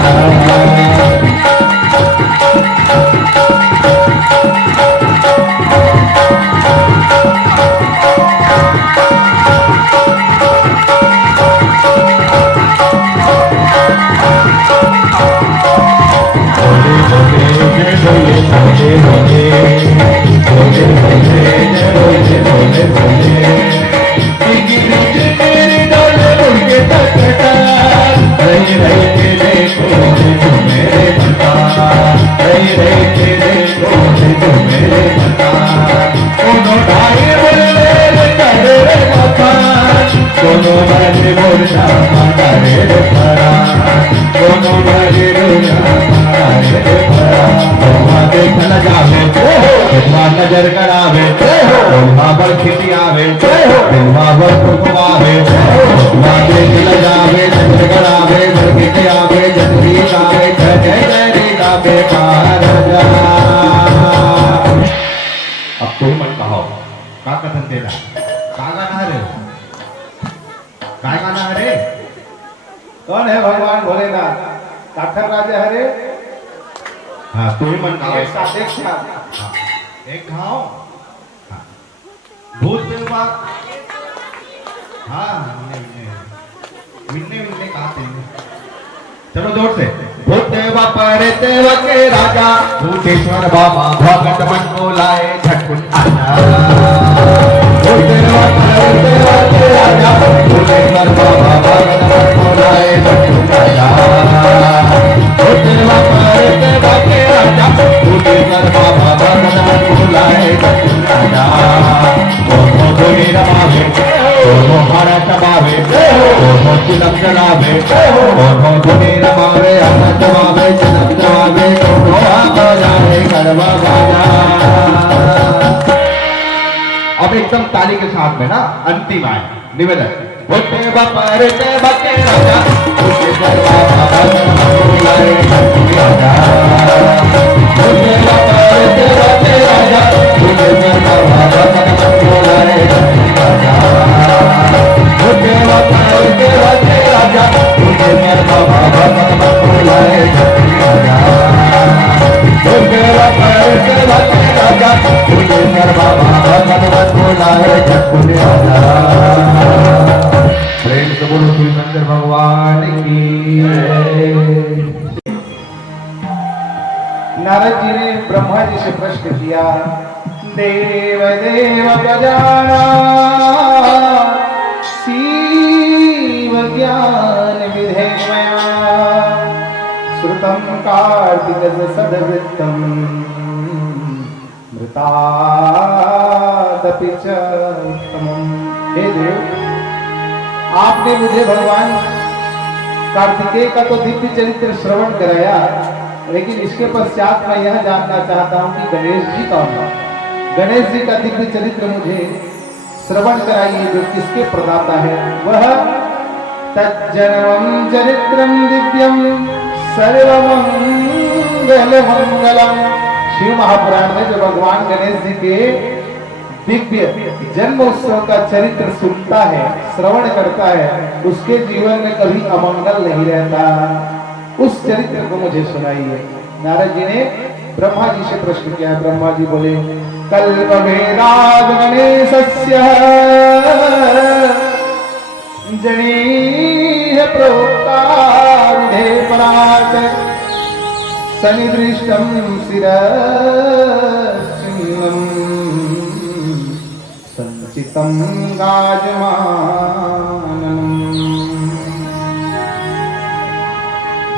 नजर करावे बाबर खिटी आवे बाबर फुकवावे बाबे दिल जावे नजर करावे खिटी आवे जंगली आवे जय जय रे गावे राजा। अब तुम मन कहो का कथन तेरा का गाना है रे काय गाना है रे? कौन है भगवान भोलेनाथ? काठर राजा है रे। हाँ तू ही मन कहो एक साथ एक साथ एक खाओ भूत देवा। हाँ मिलने कहते हैं। चलो जोर से भूत देवा पर देवा के राजा भूतेश्वर बाबा भगत मन बोलाए झटकुन आजा। भूत देवा पर देवा के राजा भूतेश्वर बाबा भगत मन बोलाए झटकुन आजा। भूत देवा पर देवा के राजा भूतेश्वर बाबा भगत मन बोलाए झटकुन आजा। कोनो धोनी रमावे कोनो हरा चबावे कोनो चिलम चलावे कोनो धोनी रमावे हरा चबावे चिलम चलावे कोनो बजावे गरबा बाजा। अब एकदम ताली के साथ में ना अंतिम आए निवेदन भूते बापर ते बके राजा भूते गरबा बाबा बोलाए राजा। भूते बापर ते बके राजा भूते गरबा बाबा बोलाए राजा। भूते बापर ते बके राजा भूते गरबा बाबा बोलाए राजा। भूते बापर ते बके राजा भूते गरबा बाबा बोलाए राजा। प्रेम से बोलो श्रीशंकर भगवान की। नारद जी ने ब्रह्मा जी से प्रश्न किया देव देव प्रजानां शिव ज्ञान विधेयया श्रुतं कार्तिक सदवृत्तं मृतादपि च उत्तमम्। हे देव आपने मुझे भगवान कार्तिकेय का तो दिव्य चरित्र श्रवण कराया लेकिन इसके पश्चात मैं यह जानना चाहता हूं कि गणेश जी कौन है। गणेश जी का दिव्य चरित्र मुझे श्रवण कराइए जो किसके प्रदाता है। वह तज्जनमं चरित्रं दिव्यं सर्वमंगलमंगलम। शिव महापुराण में जो भगवान गणेश जी के दिव्य जन्म उत्सव का चरित्र सुनता है श्रवण करता है उसके जीवन में कभी अमंगल नहीं रहता। उस चरित्र को मुझे सुनाइए। नारद जी ने ब्रह्मा जी से प्रश्न किया। ब्रह्मा जी बोले, कल्प वेदाद गणेशस्य जनीह प्रोक्ता विधे परात सनिदृष्टं शिरसिंहं संचितं गाजमानम्।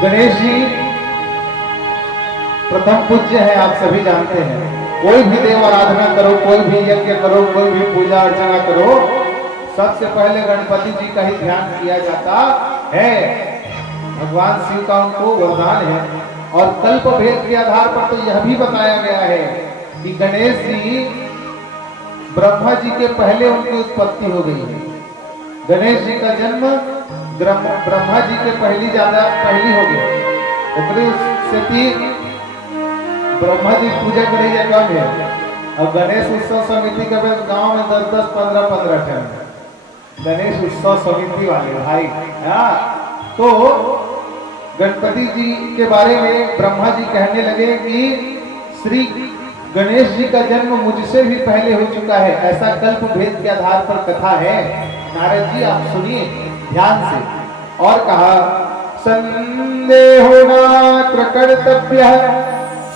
गणेश जी प्रथम पूज्य है, आप सभी जानते हैं। कोई भी देव आराधना करो, कोई भी यज्ञ करो, कोई भी पूजा अर्चना करो, सबसे पहले गणपति जी का ही ध्यान किया जाता है। भगवान शिव का उनको वरदान है। और कल्प भेद के आधार पर तो यह भी बताया गया है कि गणेश जी ब्रह्मा जी के पहले उनकी उत्पत्ति हो गई है। गणेश जी का जन्म ब्रह्मा जी के पहली हो गया। ओकरे से भी ब्रह्मा जी पूजा करे जा कम है। अब गणेश उत्सव समिति के गांव में 10-10, 15-15 ठन गणेश उत्सव समिति वाले भाई। हाँ, तो गणपति जी के बारे में ब्रह्मा जी कहने लगे कि श्री गणेश जी का जन्म मुझसे भी पहले हो चुका है, ऐसा कल्प भेद के आधार पर कथा है। नारद जी आप सुनिए ध्यान से। और कहा, संदेहो नात्र कर्तव्य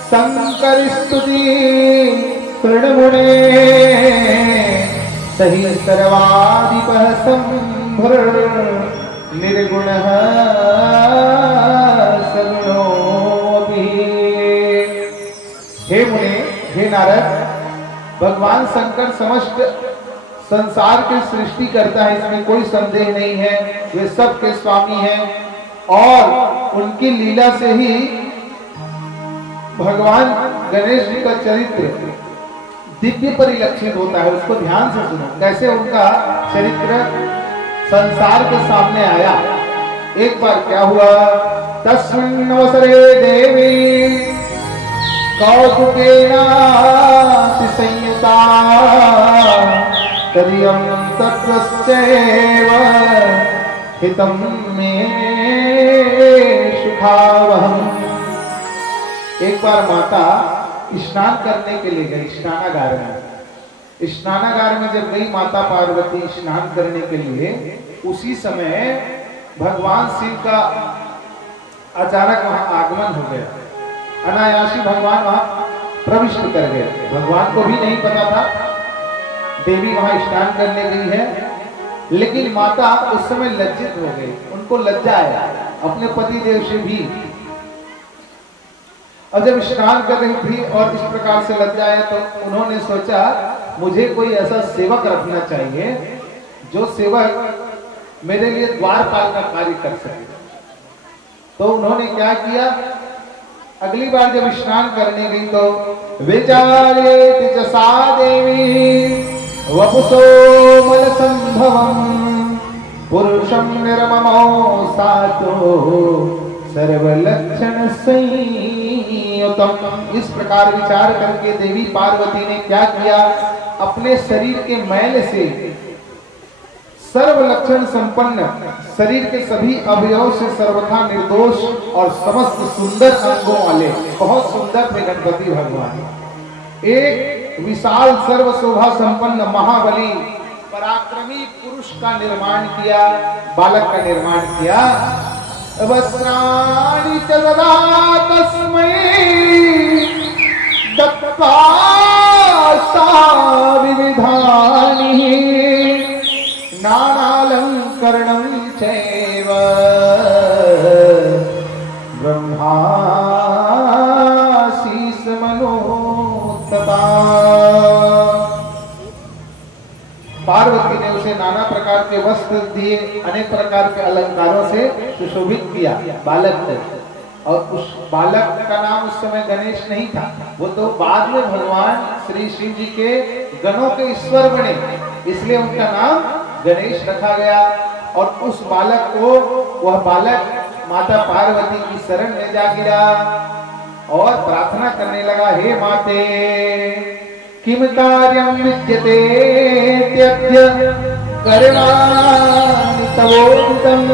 शंकर स्तुति तृणमुने सही सर्वाधिपः संभर निर्गुणः सगुणोऽपि। हे मुने, हे नारद, भगवान शंकर समस्त संसार की सृष्टि करता है, इसमें कोई संदेह नहीं है। वे सब के स्वामी हैं और उनकी लीला से ही भगवान गणेश जी का चरित्र दिव्य परिलक्षित होता है। उसको ध्यान से सुनो कैसे उनका चरित्र संसार के सामने आया। एक बार क्या हुआ, तस्मिन् अवसरे देवी कौतुकेनातिसंयुता तदियं तत्त्वस्यैव हितं मे सुखावहम्। एक बार माता स्नान करने के लिए गई स्नानागार में। स्नानागार में जब गई माता पार्वती स्नान करने के लिए, उसी समय भगवान शिव का अचानक वहां आगमन हो गया। अनायासी भगवान वहां प्रविष्ट कर गए। भगवान को भी नहीं पता था देवी वहां स्नान करने गई है, लेकिन माता उस समय लज्जित हो गई। उनको लज्जा आया अपने पति देव से भी। और जब स्नान कर रही थी और इस प्रकार से लज्जा आया, तो उन्होंने सोचा मुझे कोई ऐसा सेवक रखना चाहिए जो सेवक मेरे लिए द्वारपाल का कार्य कर सके। तो उन्होंने क्या किया, अगली बार जब स्नान करने गई तो विचारेति च सा देवी वपुसो मल संभवम पुरुषम निर्ममो सातो सर्वलक्षण संयुतम। इस प्रकार विचार करके देवी पार्वती ने क्या किया, अपने शरीर के मैल से सर्व लक्षण संपन्न शरीर के सभी अवयव से सर्वथा निर्दोष और समस्त सुंदर अंगों वाले बहुत सुंदर थे गणपति भगवान। एक विशाल सर्व शोभा संपन्न महाबली पराक्रमी पुरुष का निर्माण किया, बालक का निर्माण किया। वस्त्राणि च ददा तस्मै दत्त्वा सा विविधानि नानालंकरणं चैव ब्रह्मासीस मनोतता। पार्वती ने उसे नाना प्रकार के वस्त्र दिए, अनेक प्रकार के अलंकारों से सुशोभित किया बालक को। और उस बालक का नाम उस समय गणेश नहीं था, वो तो बाद में भगवान श्री शिव जी के गणों के ईश्वर बने, इसलिए उनका नाम गणेश रखा गया। और उस बालक को, वह बालक माता पार्वती की शरण में जा गिरा और प्रार्थना करने लगा, हे माते किम कार्यं विद्यते त्यज्य करणानि तवोदितम्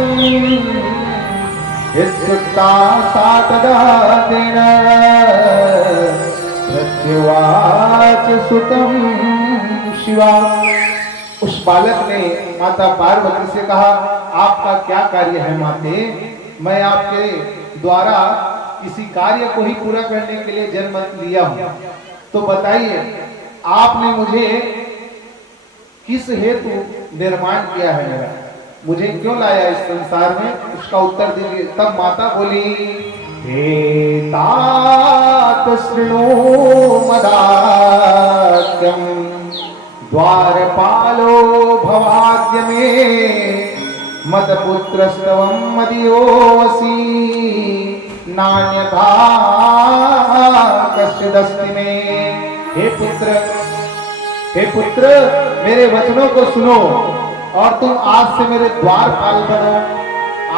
इत्युक्ता सा तदा तेन प्रत्युवाच सुतं शिवा। उस बालक ने माता पार्वती से कहा, आपका क्या कार्य है माते? मैं आपके द्वारा किसी कार्य को ही पूरा करने के लिए जन्म लिया हूं, तो बताइए आपने मुझे किस हेतु निर्माण किया है मेरा, मुझे क्यों लाया इस संसार में? उसका उत्तर दीजिए। तब माता बोली, हे तात शृणु मदाख्यम द्वारपालो भवाद्य मे मदपुत्रस्तवं मदीयोऽसि नान्यथा कश्चिदस्ति मे। हे पुत्र मेरे वचनों को सुनो और तुम आज से मेरे द्वारपाल बनो।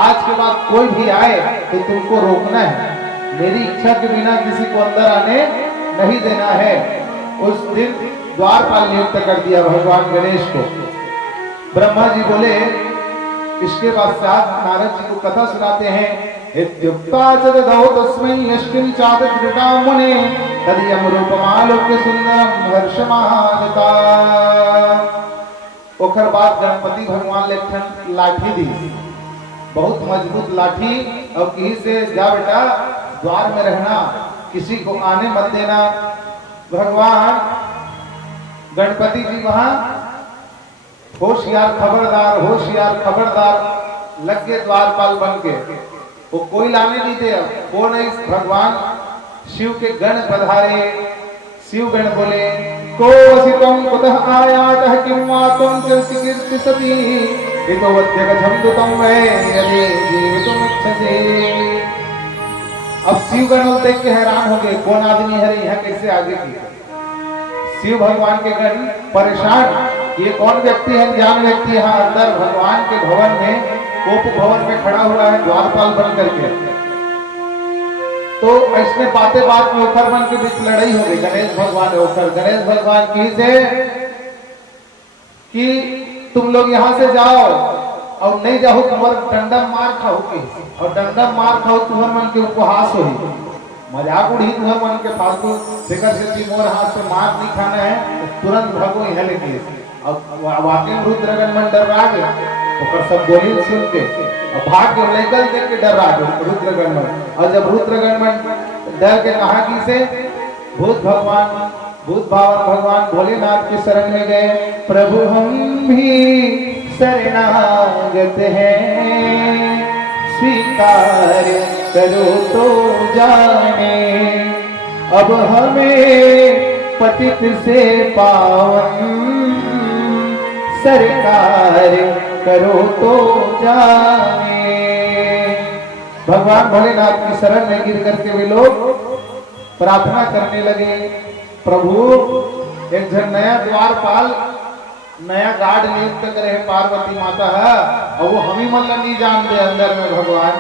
आज के बाद कोई भी आए तो तुमको रोकना है, मेरी इच्छा के बिना किसी को अंदर आने नहीं देना है। उस दिन द्वारपाल नियुक्त कर दिया भगवान गणेश को। ब्रह्मा जी बोले, इसके पश्चात नारद जी को कथा सुनाते हैं। इत्युक्ता च ददौ तस्मै यष्टिं चादृता मुने तदियं रूपमालोक्य सुंदरं हर्षमागता। ओकर बाद गणपति भगवान ने लाठी दी, बहुत मजबूत लाठी, और कहीं से जा बेटा द्वार में रहना, किसी को आने मत देना। भगवान गणपति जी वहां होशियार खबरदार, होशियार खबरदार लग गए द्वारपाल बन के। वो कोई लाने नहीं दे। वो नहीं, भगवान शिव के गण पधारे। शिव गण बोले, को वसितम कुतः आयातः किं वा त्वं चलसि कीर्तिसति इतो वद्यगच्छन्तु तं वै यदि जीवितुमिच्छसि। अब शिव गण देख के हैरान हो गए, कौन आदमी है रे, यहाँ कैसे आगे की? शिव भगवान के गण परेशान, ये कौन व्यक्ति है, अनजान व्यक्ति यहाँ अंदर भगवान के भवन में, कोप भवन में खड़ा हुआ है द्वारपाल बन करके। तो ऐसने बातें बात में ओखर मन के बीच लड़ाई हो गई। गणेश भगवान की से कि तुम लोग यहाँ से जाओ और नहीं जाओ तुम्हारा डंडम मार खाओ के, और डंडम मार खाओ तुम्हारे मन के उपहास हो, मजाक उड़ी तुम्हारे मन के फालतू शिखर से मोर हाथ से मार नहीं खाना है, तो तुरंत भागो यहाँ लेके। और वाकई रुद्रगण मन डर रहा गया, तो सब बोली सुन के और भाग के लेकर देख के डर रहा गया रुद्रगण मन। और जब रुद्रगण मन डर के कहा कि से भूत भावन भगवान भोलेनाथ की शरण में गए। प्रभु हम भी शरणागत हैं, स्वीकार करो तो जाने, अब हमें पतित से पावन सरकार करो तो जाने। भगवान भोलेनाथ की शरण में गिर करके वे लोग प्रार्थना करने लगे, प्रभु एक जन नया द्वारपाल, नया गार्ड नियुक्त करे पार्वती माता है, और वो हम ही मतलब नहीं जान दे अंदर में भगवान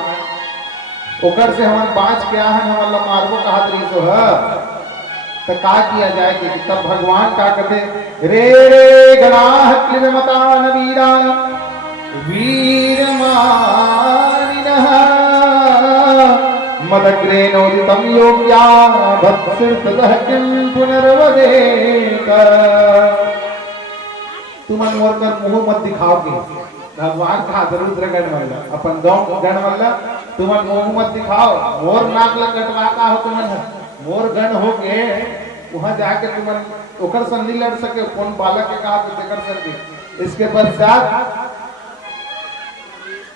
ओकर से हमारे बाँच क्या है, मतलब मारबो कहा तरी सो है। तो का किया जाए कि तब भगवान का कहते, रे रे गणाह क्लिबमता नवीरा वीरमानिनः मदग्रेणोदितं योग्या भत्सिर्ततः किं पुनर्वदेत। तुम मोर कर मुंह मत दिखाओगे, भगवान कहा रुद्र गण मल्ला अपन गांव गण मल्ला तुम मुंह मत दिखाओ, मोर नाक लग कटवा का हो, तुम मोर गण हो के वहां जाके तुम ओकर संधि लड़ सके, कौन बालक के कहा तो कर सके। इसके पश्चात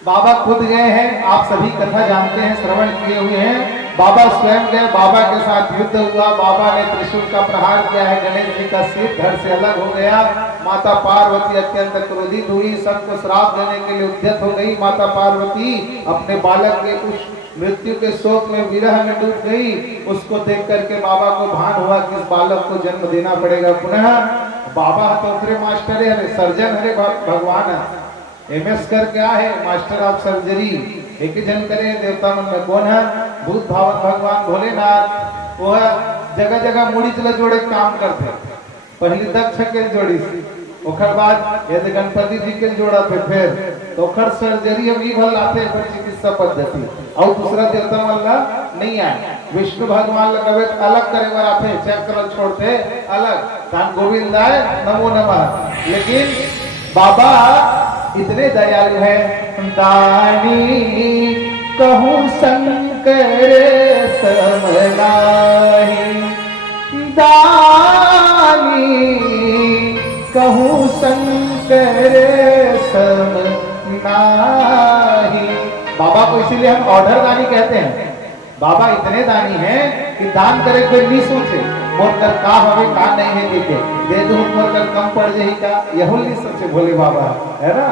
बाबा खुद गए हैं, आप सभी कथा जानते हैं, श्रवण किए हुए हैं। बाबा स्वयं गए, बाबा के साथ युद्ध हुआ, बाबा ने त्रिशूल का प्रहार किया है, गणेश जी का सिर धड़ से अलग हो गया। माता पार्वती अत्यंत क्रोधित हुई, सबको श्राप देने के लिए उद्यत हो गई। माता पार्वती अपने बालक के उस मृत्यु के शोक में विरह में डूब गई। उसको देख करके बाबा को भान हुआ कि इस बालक को जन्म देना पड़ेगा पुनः। बाबा तो फिर मास्टर है, सर्जन है, भगवान है, एमएस कर क्या है, मास्टर ऑफ सर्जरी, एक ही जन करे। देवता मन में कौन है, भूत भावन भगवान भोलेनाथ। वो जगह जगह मुड़ी चले जोड़े काम करते, पहले दक्ष के जोड़ी सी, ओखर बाद यदि गणपति जी के जोड़ा पे फिर तो ओखर सर्जरी हम ई भल आते पर चिकित्सा पद्धति। और दूसरा देवता मन ला नहीं आए। विष्णु भगवान ला कबे अलग करे बर आथे, चक्र छोड़ते अलग धाम गोविंदाय नमो नमः। लेकिन बाबा इतने दयालु है, दानी कहूँ शंकर समनाहि, दानी कहूँ शंकर समनाहि। बाबा को इसीलिए हम ऑर्डर दानी कहते हैं। बाबा इतने दानी हैं कि दान करे कोई नहीं सोचे मोर कर का हवे का नहीं है देखे दे दो मोर कर कम पड़ जाही का, यह नहीं सोचे भोले बाबा, है ना।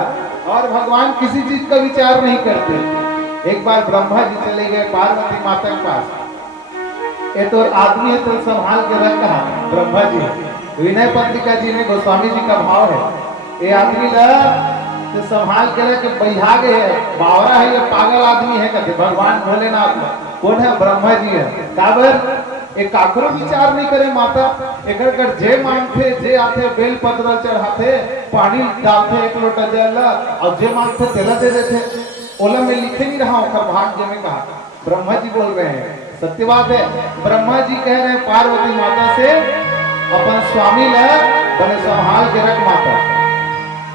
और भगवान किसी चीज का विचार नहीं करते। एक बार ब्रह्मा जी चले गए पार्वती माता के पास। ये तो आदमी है तो संभाल के रख कहा ब्रह्मा जी। विनय पत्रिका जी में गोस्वामी जी का भाव है, ये आदमी ला तो संभाल के रख बैठा गए है, बावरा है ये पागल आदमी है कहते भगवान भोलेनाथ कौन है, ब्रह्मा जी है। काबर एक काकरो विचार नहीं करे माता, एक कर जे मांगते जे आते बेल पत्र चढ़ाते पानी डालते एक लोटा जल और जे मांगते तेला दे देते। ओला में लिखे नहीं रहा होकर भाग्य में कहा, ब्रह्मा जी बोल रहे हैं, सत्य बात है। ब्रह्मा जी कह रहे हैं पार्वती माता से अपन स्वामी ला बने संभाल के रख माता,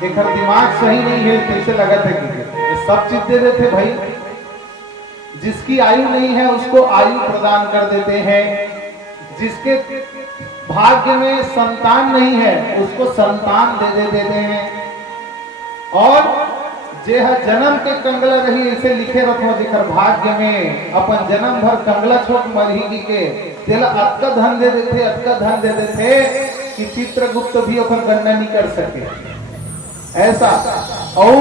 एक दिमाग सही नहीं है कैसे लगा था कि ये सब चीज दे देते भाई। जिसकी आयु नहीं है उसको आयु प्रदान कर देते हैं, जिसके भाग्य में संतान नहीं है उसको संतान दे देते हैं। और जे जन्म के कंगला रही इसे लिखे रखो जिकर भाग्य में अपन जन्म भर कंगला छोट मरही के तेला अतका धन दे देते, अतका धन दे देते कि चित्रगुप्त भी अपन गणना नहीं कर सके ऐसा। और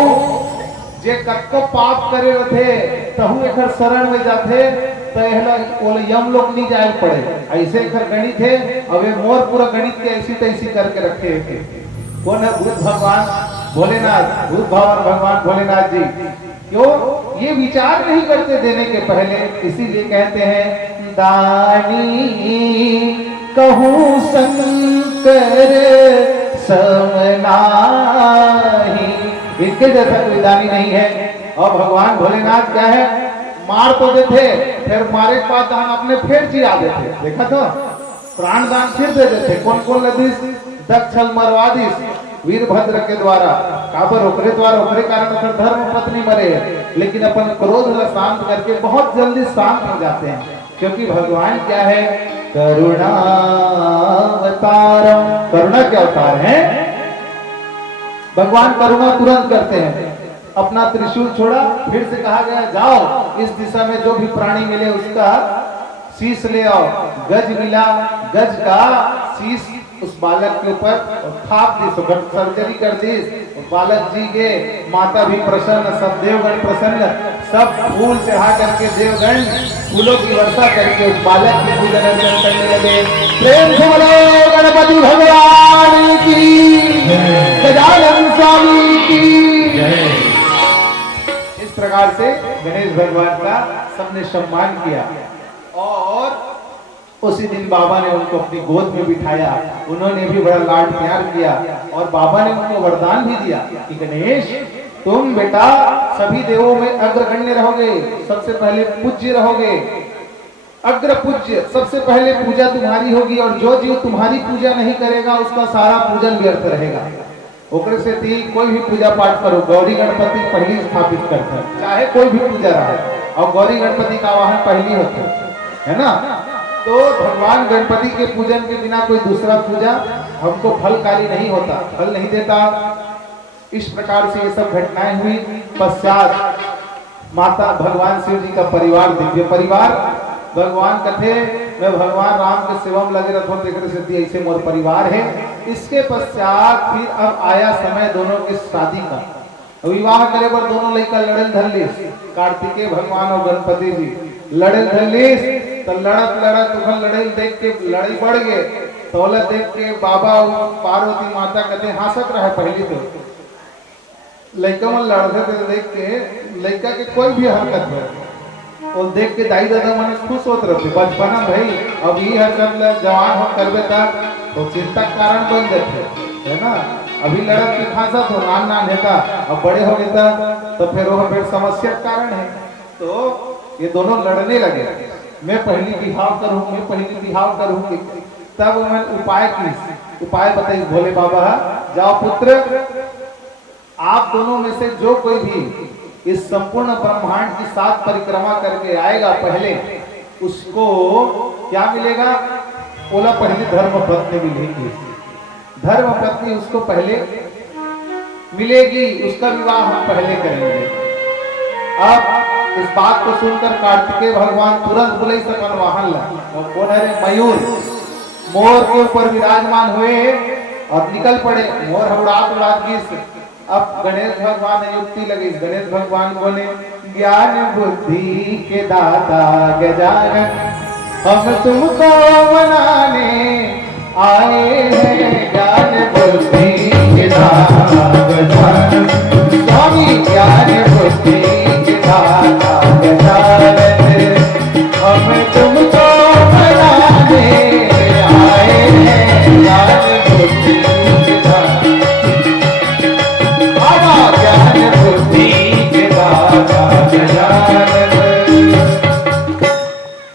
जे कतको पाप करे रथे तहु एकर शरण में जाथे तहला ओले यम लोग नहीं जाए पड़े, ऐसे एकर गणित है। अब ये मोर पूरा गणित के ऐसी तैसी करके रखे है। कौन है? बुद्ध भगवान भोलेनाथ, बुद्ध भगवान भोलेनाथ जी। क्यों ये विचार नहीं करते देने के पहले, इसीलिए कहते हैं दानी कहूँ शंकर समनाहि, इनके जैसा कोई दानी नहीं है। और भगवान भोलेनाथ क्या है, मार तो देते फिर मारे के बाद दान अपने फिर जिया देते, देखा तो प्राण दान फिर दे देते। कौन कौन लदिस दक्षल मरवादिस वीरभद्र के द्वारा, काबर ओकरे द्वारा ओकरे कारण ओकर धर्म पत्नी मरे, लेकिन अपन क्रोध ला शांत करके बहुत जल्दी शांत हो जाते हैं। क्योंकि भगवान क्या है, करुणा अवतारम, करुणा के अवतार है भगवान। करुणा तुरंत करते हैं। अपना त्रिशूल छोड़ा, फिर से कहा गया जाओ इस दिशा में जो भी प्राणी मिले उसका शीश ले आओ। गज मिला, गज का शीश उस बालक के ऊपर थाप दी, सर्जरी कर दी। बालक जी के माता भी प्रसन्न, सब देवगण प्रसन्न, सब फूल चढ़ा करके देवगण फूलों की वर्षा करके उस बालक की पूजन अर्चन करने लगे। प्रेम से बोलो गणपति भगवान की, गजानन स्वामी की। इस प्रकार से गणेश भगवान का सबने सम्मान किया। और उसी दिन बाबा ने उनको अपनी गोद में बिठाया, उन्होंने भी बड़ा लाड प्यार किया। और बाबा ने उनको वरदान भी दिया कि गणेश तुम बेटा सभी देवों में अग्रगण्य रहोगे, सबसे पहले पूज्य रहोगे, अग्र पूज्य, सबसे पहले पूजा तुम्हारी होगी। और जो जीव तुम्हारी पूजा नहीं करेगा उसका सारा पूजन व्यर्थ रहेगा। ओकरे से थी कोई भी पूजा पाठ करो, गौरी गणपति पहली स्थापित करता है, चाहे कोई भी पूजा रहा। और गौरी गणपति का आवाहन पहली होता है ना। तो भगवान गणपति के पूजन के बिना कोई दूसरा पूजा हमको फलकारी नहीं होता, फल नहीं देता। इस प्रकार से ये सब घटनाएं हुई। पश्चात माता भगवान शिव जी का परिवार, दिव्य परिवार, भगवान कथे मैं भगवान राम के सेवा में लगे रखो देख रहे ऐसे मोर परिवार है। इसके पश्चात फिर अब आया समय दोनों की शादी का। विवाह करे पर दोनों लड़का लड़ल धरलिस, कार्तिकेय भगवान और गणपति जी लड़ल धरलिस। तो लड़त उखल लड़ाई देख के लड़ाई बढ़ गए। तोला देख के बाबा पार्वती माता कहते हासत रहे। पहली तो लड़का मन लड़ते देख के लड़का के कोई भी हरकत है और देख के दाई दादा मन खुश होते रहते। बचपन भाई अब ये हरकत जवान हो करबे तक तो चिंता कारण बन जाते है ना। अभी लड़क के खासा तो नान नान है, अब बड़े हो गए तो फिर वो फिर समस्या कारण है। तो ये दोनों लड़ने लगे, मैं पहली बिहाव करूं, मैं पहली बिहाव करूं। तब मैं उपाय बताइए भोले बाबा, जाओ पुत्र, आप दोनों में से जो कोई भी इस संपूर्ण ब्रह्मांड की 7 परिक्रमा करके आएगा पहले, उसको क्या मिलेगा? बोला पहले धर्म पत्नी मिलेगी, धर्म पत्नी उसको पहले मिलेगी, उसका विवाह हम पहले करेंगे। अब इस बात को सुनकर कार्तिकेय भगवान तुरंत बोले सकन वाहन ला, और कौन है? मयूर मोर के ऊपर विराजमान हुए और निकल पड़े। मोर उड़ात गीस। अब गणेश भगवान ने युक्ति लगी, गणेश भगवान बोले, ज्ञान बुद्धि के दाता गजानन, हम तुमको मनाने आए हैं। ज्ञान बुद्धि के दाता गजानन, स्वामी ज्ञान बुद्धि के दाता गजानन, हम तुमको मनाने आए हैं। ज्ञान बुद्धि के दाता, बाबा ज्ञान बुद्धि के दाता गजानन।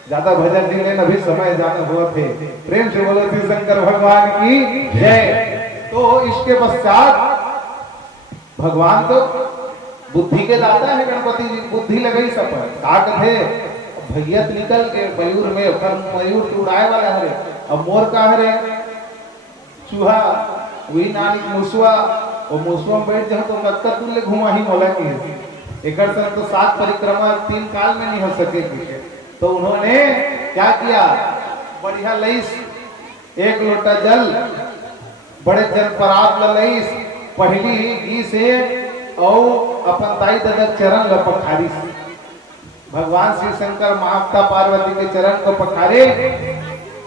ज्यादा भजन नहीं लेना, अभी समय जाना हुआ थे। प्रेम से बोलो श्री शंकर भगवान की जय। तो इसके पश्चात भगवान तो बुद्धि के दाता है, गणपति जी बुद्धि लगई सब ताकत है। भैया निकल के मयूर में मयूर की उड़ाए वाला है, अब मोर का है चूहा, वही नानी मुसुआ, और मुसुआ में बैठ जाओ तो नक्का तुल्य घुमा ही मोला की। एक तो 7 परिक्रमा 3 काल में नहीं हो सकेगी। तो उन्होंने क्या किया? बढ़िया लईस, 1 लोटा जल, बड़े जल परात लईस, पहली घी से और अपन ताई दादा चरण ल पखारी। भगवान श्री शंकर माता पार्वती के चरण को पखारे,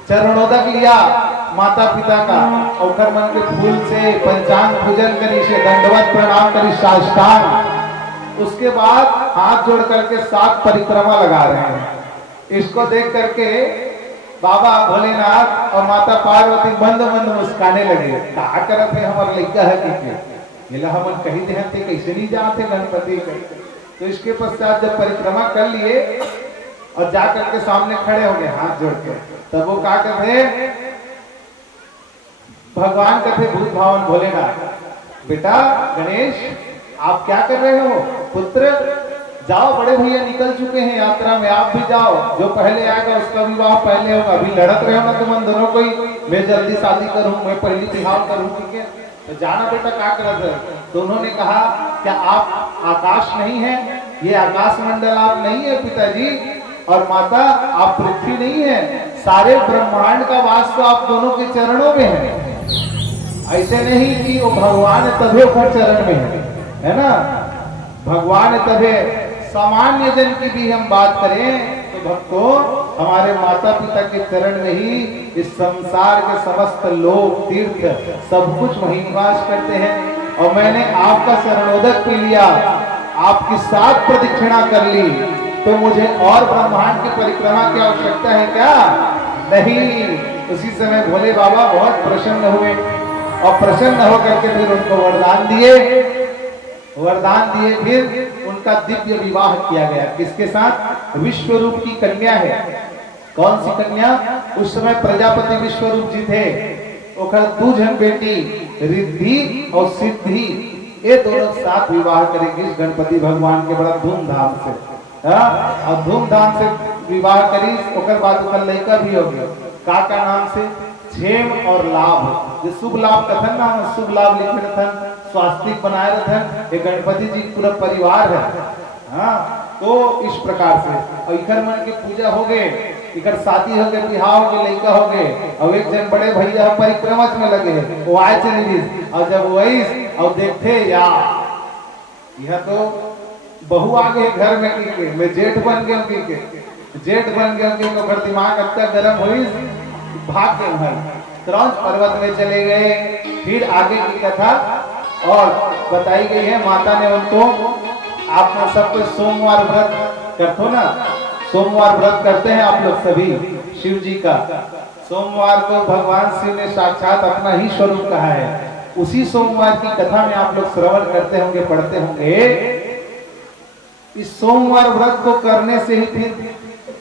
चरणोदक लिया माता पिता का, और मन के फूल से पंचांग पूजन करी, से दंडवत प्रणाम करी, साष्टांग। उसके बाद हाथ जोड़ करके 7 परिक्रमा लगा रहे हैं। इसको देख करके बाबा भोलेनाथ और माता पार्वती मंद मंद मुस्काने लगे। क्या करत है हमारा लड़का है कि ये हम कहीं दे थे, कैसे नहीं जाते गणपति के। तो इसके पश्चात जब परिक्रमा कर लिए और जा करके सामने खड़े हो गए हाथ जोड़ के, तब वो क्या कहते? भगवान कहते भूत भावन भोलेनाथ, बेटा गणेश आप क्या कर रहे हो? पुत्र जाओ, बड़े भैया निकल चुके हैं यात्रा में, आप भी जाओ, जो पहले आएगा उसका विवाह पहले होगा। अभी लड़त रहे हो ना तुम दोनों कोई, मैं जल्दी शादी करूं, मैं पहली बिहाव करूं, ठीक है? तो जाना बेटा क्या करत है? तो उन्होंने कहा, क्या आप आकाश नहीं है? ये आकाश मंडल आप नहीं है पिताजी, और माता आप पृथ्वी नहीं है, सारे ब्रह्मांड का वास तो आप दोनों के चरणों में है। ऐसे नहीं कि वो भगवान तभे को चरण में है ना, भगवान तभे। सामान्य जन की भी हम बात करें तो भक्तों, हमारे माता पिता के चरण में ही इस संसार के समस्त लोक तीर्थ सब कुछ वहीं निवास करते हैं। और मैंने आपका शरणोदक पी लिया, आपकी 7 प्रदक्षिणा कर ली, तो मुझे और ब्रह्मांड की परिक्रमा की आवश्यकता है क्या? नहीं। उसी समय भोले बाबा बहुत प्रसन्न हुए, और प्रसन्न होकर के फिर उनको वरदान दिए। फिर उनका दिव्य विवाह किया गया। किसके साथ? विश्वरूप की कन्या है। कौन सी कन्या? उस समय प्रजापति विश्वरूप जी थे, ओकर 2 जन बेटी रिद्धि और सिद्धि, ये दोनों साथ विवाह करेंगे इस गणपति भगवान के बड़ा धूमधाम से। और धूमधाम से विवाह करी, ओकर बाद ओकर लड़का भी हो गया। का नाम से? क्षेम और लाभ। जो शुभ लाभ कथन ना, शुभ लाभ लिखे रथन, स्वास्तिक बनाए रथन, ये गणपति जी पूरा परिवार है। हाँ, तो इस प्रकार से और इकर मन की पूजा हो गए, इकर शादी हो गए, बिहाव हो गए, लड़का हो गए। और एक जन बड़े भैया परिक्रमा में लगे हैं, वो आए चली, और जब वही और देखते यार यह तो बहू आ गए घर में की, मैं जेठ बन गया जेठ बन गया तो फिर दिमाग अच्छा गर्म हुई, भाग गए भाई, क्रौंच पर्वत में चले गए। फिर आगे की कथा और बताई गई है। माता ने उनको, आप लोग सब कोई सोमवार व्रत करते हो ना, सोमवार व्रत करते हैं आप लोग सभी शिव जी का। सोमवार को भगवान शिव ने साक्षात अपना ही स्वरूप कहा है। उसी सोमवार की कथा में आप लोग श्रवण करते होंगे, पढ़ते होंगे। इस सोमवार व्रत को करने से ही फिर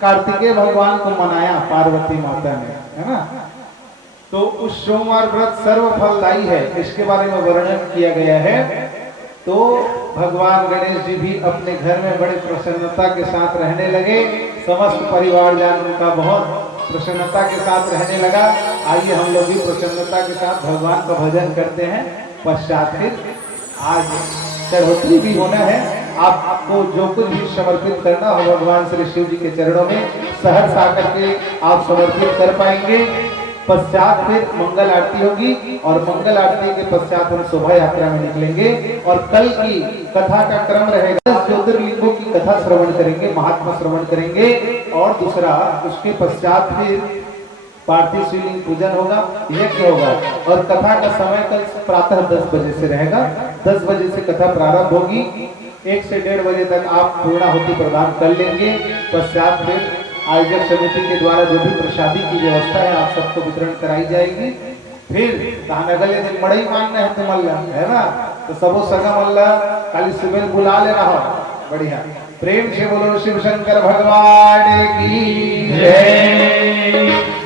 कार्तिकेय भगवान को मनाया पार्वती माता ने, है ना। तो उस सोमवार व्रत सर्व फलदायी है, इसके बारे में वर्णन किया गया है। तो भगवान गणेश जी भी अपने घर में बड़े प्रसन्नता के साथ रहने लगे। समस्त परिवार जान उनका बहुत प्रसन्नता के साथ रहने लगा। आइए हम लोग भी प्रसन्नता के साथ भगवान का भजन करते हैं। पश्चात फिर आज चढ़ोतरी भी होना है। आपको जो कुछ भी समर्पित करना हो भगवान श्री शिव जी के चरणों में सहर्ष आकर के आप समर्पित कर पाएंगे। पश्चात फिर मंगल आरती होगी और मंगल आरती के पश्चात हम शोभा यात्रा में निकलेंगे और कल की कथा का क्रम रहेगा। ज्योतिर्लिंगों की कथा श्रवण करेंगे, महात्मा श्रवण करेंगे और दूसरा उसके पश्चात फिर पार्थिव शिवलिंग पूजन होगा, यज्ञ होगा और कथा का समय कल प्रातः 10 बजे से रहेगा। 10 बजे से कथा प्रारंभ होगी। 1 से 1:30 बजे तक आप पूर्णाहुति प्रदान कर लेंगे। पश्चात फिर आयोजक समिति के द्वारा जो भी प्रसादी की व्यवस्था है आप सबको वितरण कराई जाएगी। फिर अगले दिन मड़ई मानना है तुम्हारा, है ना, तो सबो सगा मल्ला काली सुबह बुला ले रहा बढ़िया। प्रेम से बोलो शिव शंकर भगवान की जय।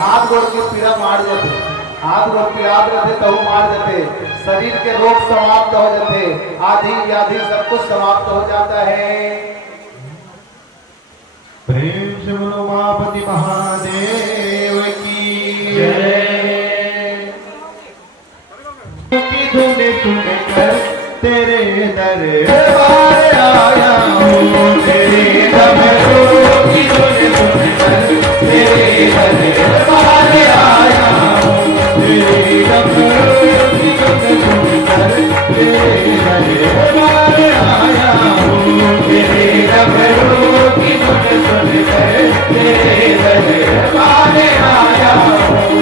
हाथ गोड़ के पीड़ा मार देते, हाथ गोड़ पीड़ा देते तो मार देते, शरीर के रोग समाप्त हो जाते, आदि व्याधि सब कुछ समाप्त हो जाता है। प्रेम से बोलो महापति महादेव की जय। की धुने सुन कर तेरे दरबार आया हूँ, तेरे डमरू की धुन सुन कर तेरे दरबार आया हूँ, तेरे डमरू की धुन सुन कर तेरे दरबार आया हूँ, तेरे डमरू की धुन सुन कर तेरे दरबार आया हूँ।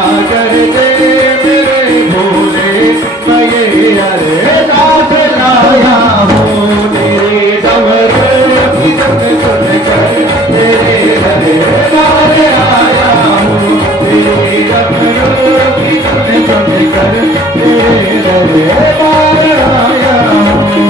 सागर दे मेरे भोले मैं ये अरे नाथ लाया हूँ तेरे डमरू की धुन सुनकर तेरे हरे नाथ आया हूँ तेरे डमरू की धुन सुनकर तेरे हरे नाथ आया हूँ।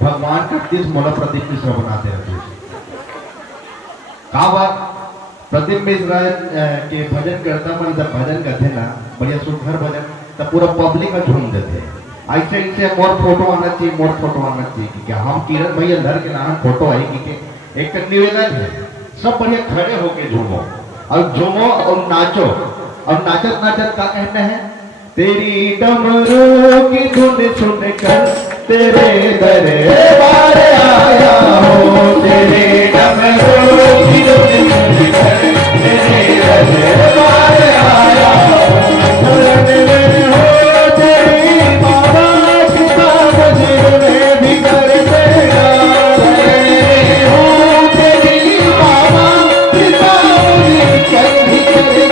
भगवान का तीस मोला प्रदीप मिश्रा बनाते रहते हैं। का बात प्रदीप मिश्रा के भजन करता मन जब भजन करते ना बढ़िया सुंदर भजन तब पूरा पब्लिक में झूम देते हैं। ऐसे ऐसे मोर फोटो आना चाहिए, मोर फोटो आना चाहिए कि क्या हम किरण भैया अंदर के नाम फोटो आएगी कि एक निवेदन है सब बढ़िया खड़े होके झूमो और नाचो और नाचत नाचत का कहना है तेरी डमरू की धुन सुनकर तेरे दरबार आया हूँ तेरे डमरू की धुन सुनकर तेरे दरबार आया हूँ तेरी बाबा किताब में भी कर तेरा हूँ तेरी बाबा किताब भी कर तेरा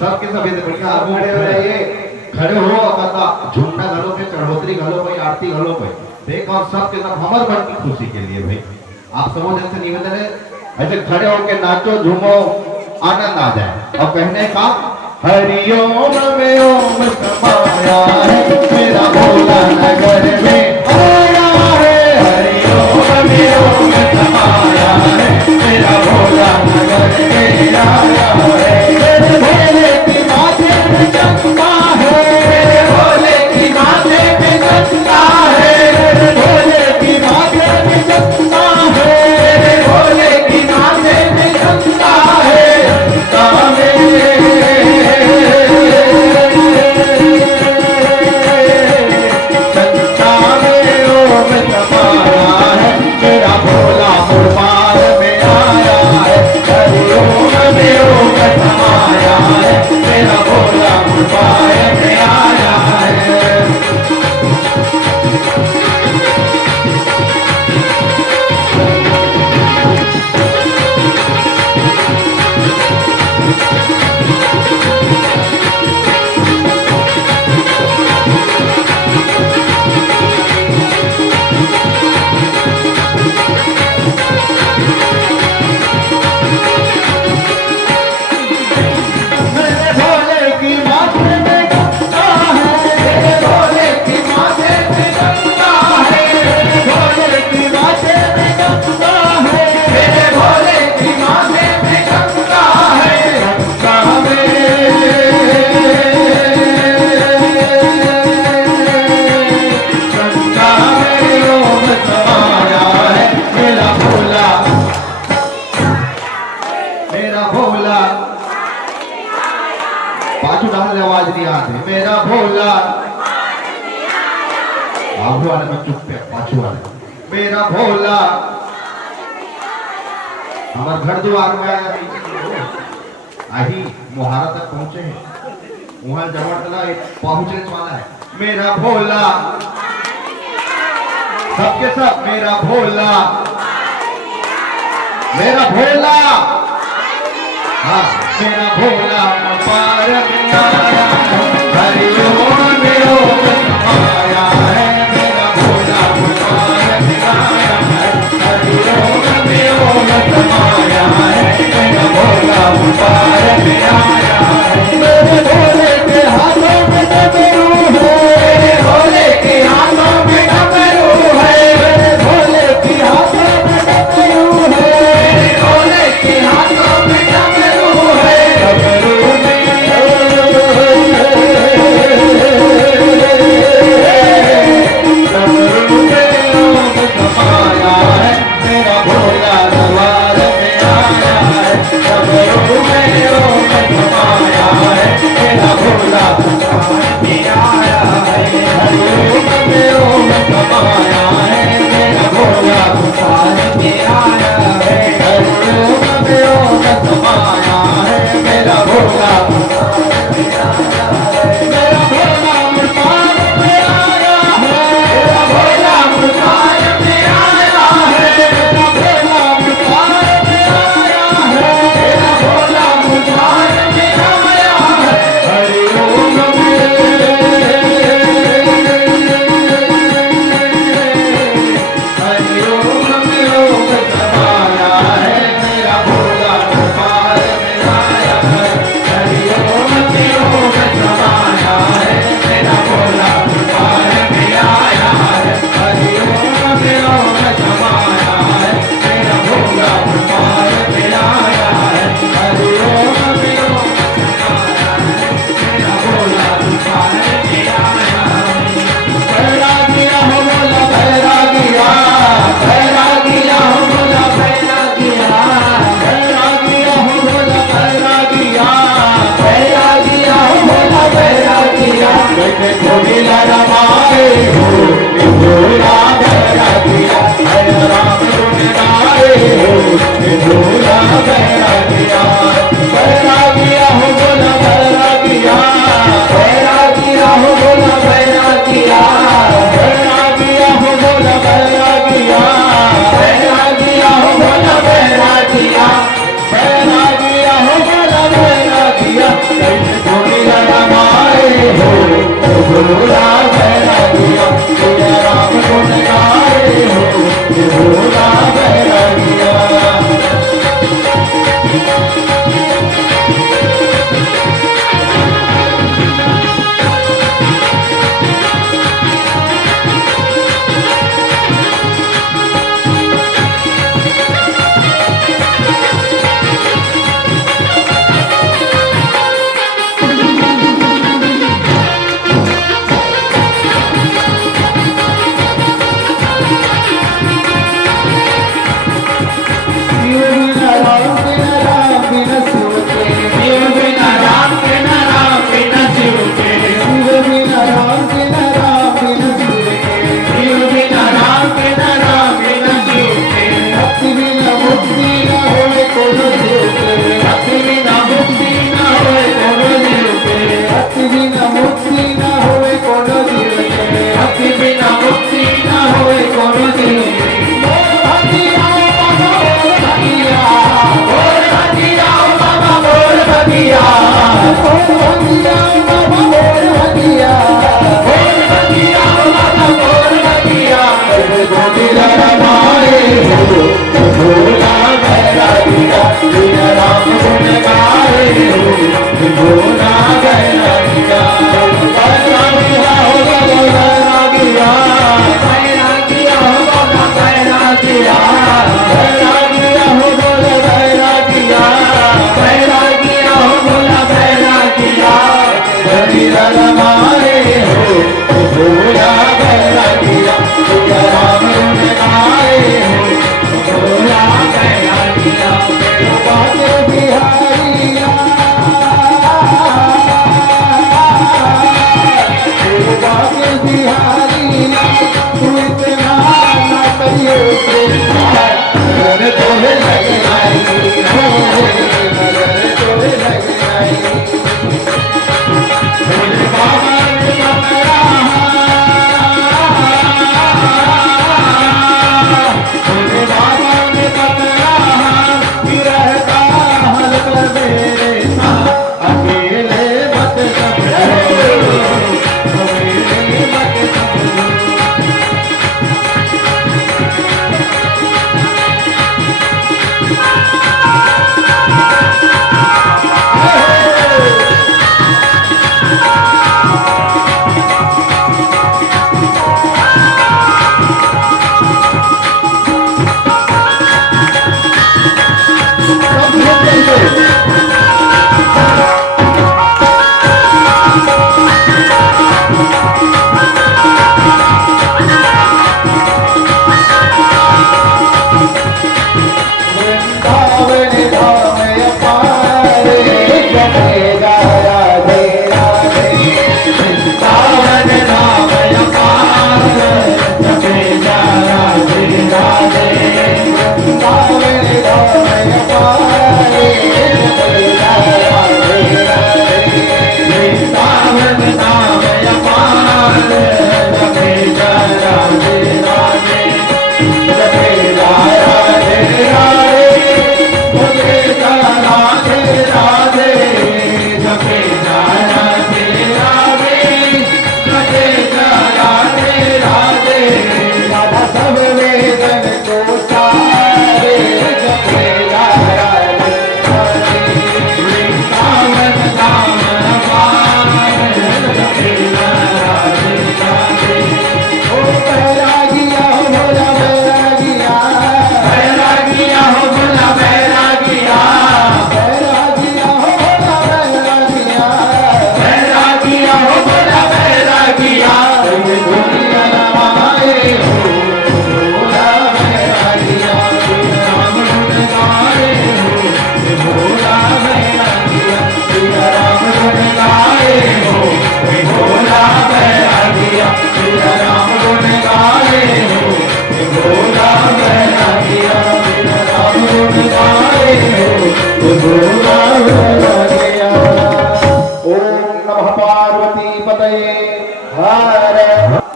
सबके सब ये बढ़िया आप आगू खड़े हो जाइए। खड़े हो और बता झुमना घलो पे चढ़ोतरी घलो पे आरती घलो पे देख और सबके सब हमार मन की खुशी के लिए भाई आप समझ ऐसे निवेदन है ऐसे खड़े होके नाचो झूमो आनंद आ जाए और कहने का हरिओम में ओम समाया है मेरा भोला नगर में आया है हरिओम में ओम समाया है मेरा भोला नगर में आया है मेरे भोले की माथे में चमका है मेरे भोले की माथे में चमका है मेरे भोले की माथे में चमका है मेरे भोले की माथे में चमका है मेरा भोला मुबार में आया है हरिओम में ओम समाया है मेरा भोला मुबार में आया है मेरे भोले की माथे में गंगा है मेरे भोले की माथे में गंगा है मेरे भोले की माथे में गंगा है मेरे भोले की माथे में गंगा है गंगा में गंगा में ओम समाया है मेरा भोला पाछू डालने आवाज नहीं आती मेरा भोला आगू वाले में चुप पे पाछू वाले मेरा भोला हमारे घर द्वार में आया आही मुहारा तक पहुंचे हैं वहां जवरतला पहुंचने वाला है मेरा भोला सबके सब मेरा भोला हाँ मेरा भोला पार में आया है हरिओम में ओम समाया है मेरा भोला पार में आया है हरिओम में ओम समाया है मेरा भोला पार में आया है मेरे भोले के हाथों में डमरू है मेरे भोले के हाथों में डमरू है मेरे भोले के हाथों में डमरू है मेरे भोले के हाथों में डमरू है डमरू में बैरागिया भोला बैरागिया सिया राम गुण गाए हो भोला बैरागिया।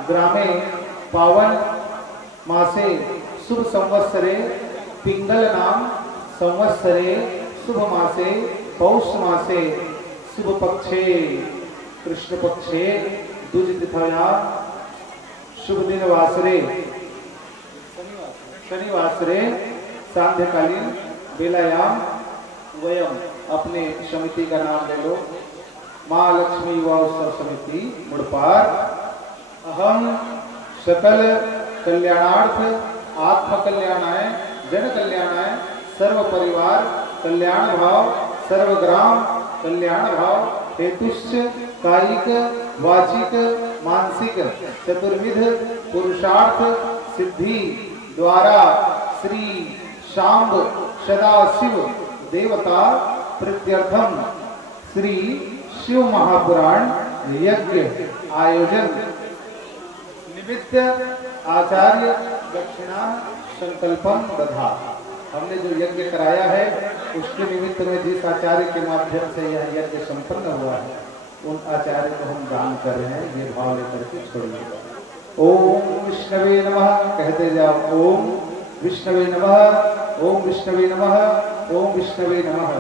ग्रामे पावन मासे शुभ संवत्सरे पिंगल नाम संवत्सरे शुभ मासे पौष मासे शुभ पक्षे कृष्ण पक्षे तुझ तिथया शुभ दिन वासरे शनिवासरे सांध्यकालीन बेलायाम वयम अपने समिति का नाम ले लो, माँ लक्ष्मी युवा उत्सव समिति मुड़पार। अहम सकल कल्याणार्थ आत्म कल्याणाय जन कल्याणाय सर्व परिवार कल्याण भाव सर्व ग्राम कल्याण भाव हेतुश्च कायिक वाचिक मानसिक चतुर्विध पुरुषार्थ सिद्धि द्वारा श्री शांब सदाशिव देवता प्रीत्यर्थम श्री शिव महापुराण यज्ञ आयोजन निमित्त आचार्य दक्षिणा संकल्पम दधा। हमने जो यज्ञ कराया है उसके निमित्त में जिस आचार्य के माध्यम से यह यज्ञ संपन्न हुआ है उन आचार्य को हम दान कर रहे हैं। ये भाव लेकर के छोड़िएगा। ओम विष्णवे नमः कहते जाओ। ओम विष्णवे नमः, ओम विष्णवे नमः, ओम विष्णवे नमः।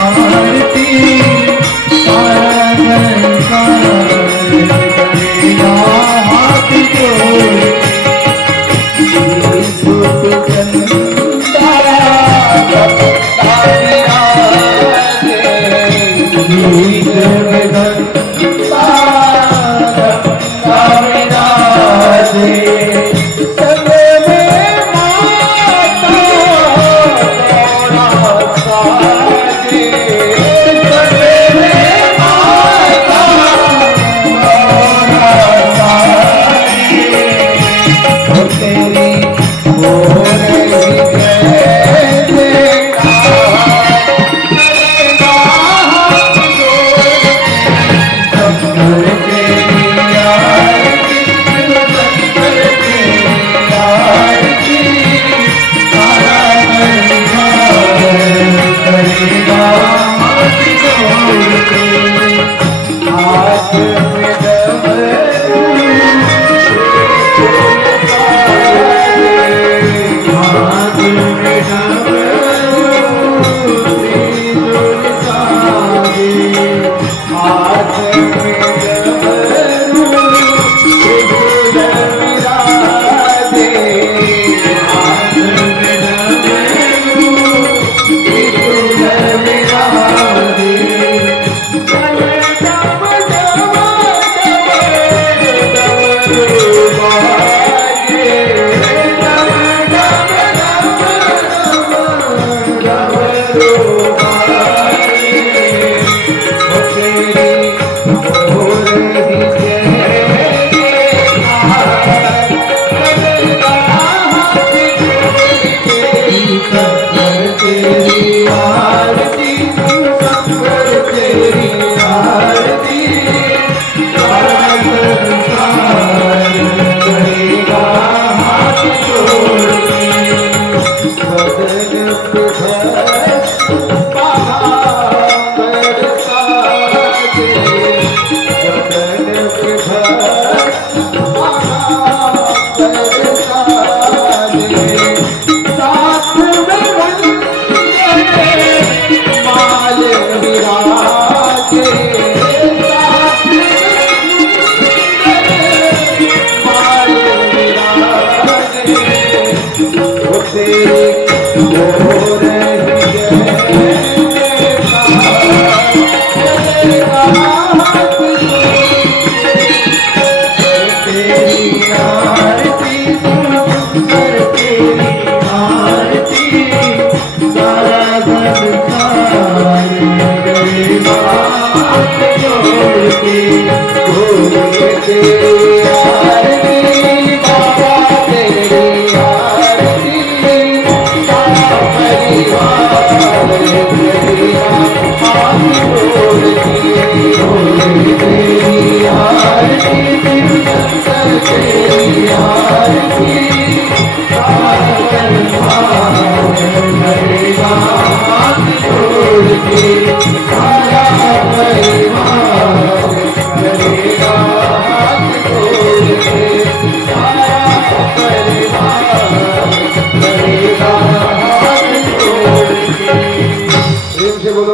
आरती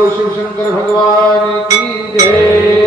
शिव शंकर भगवान की जय।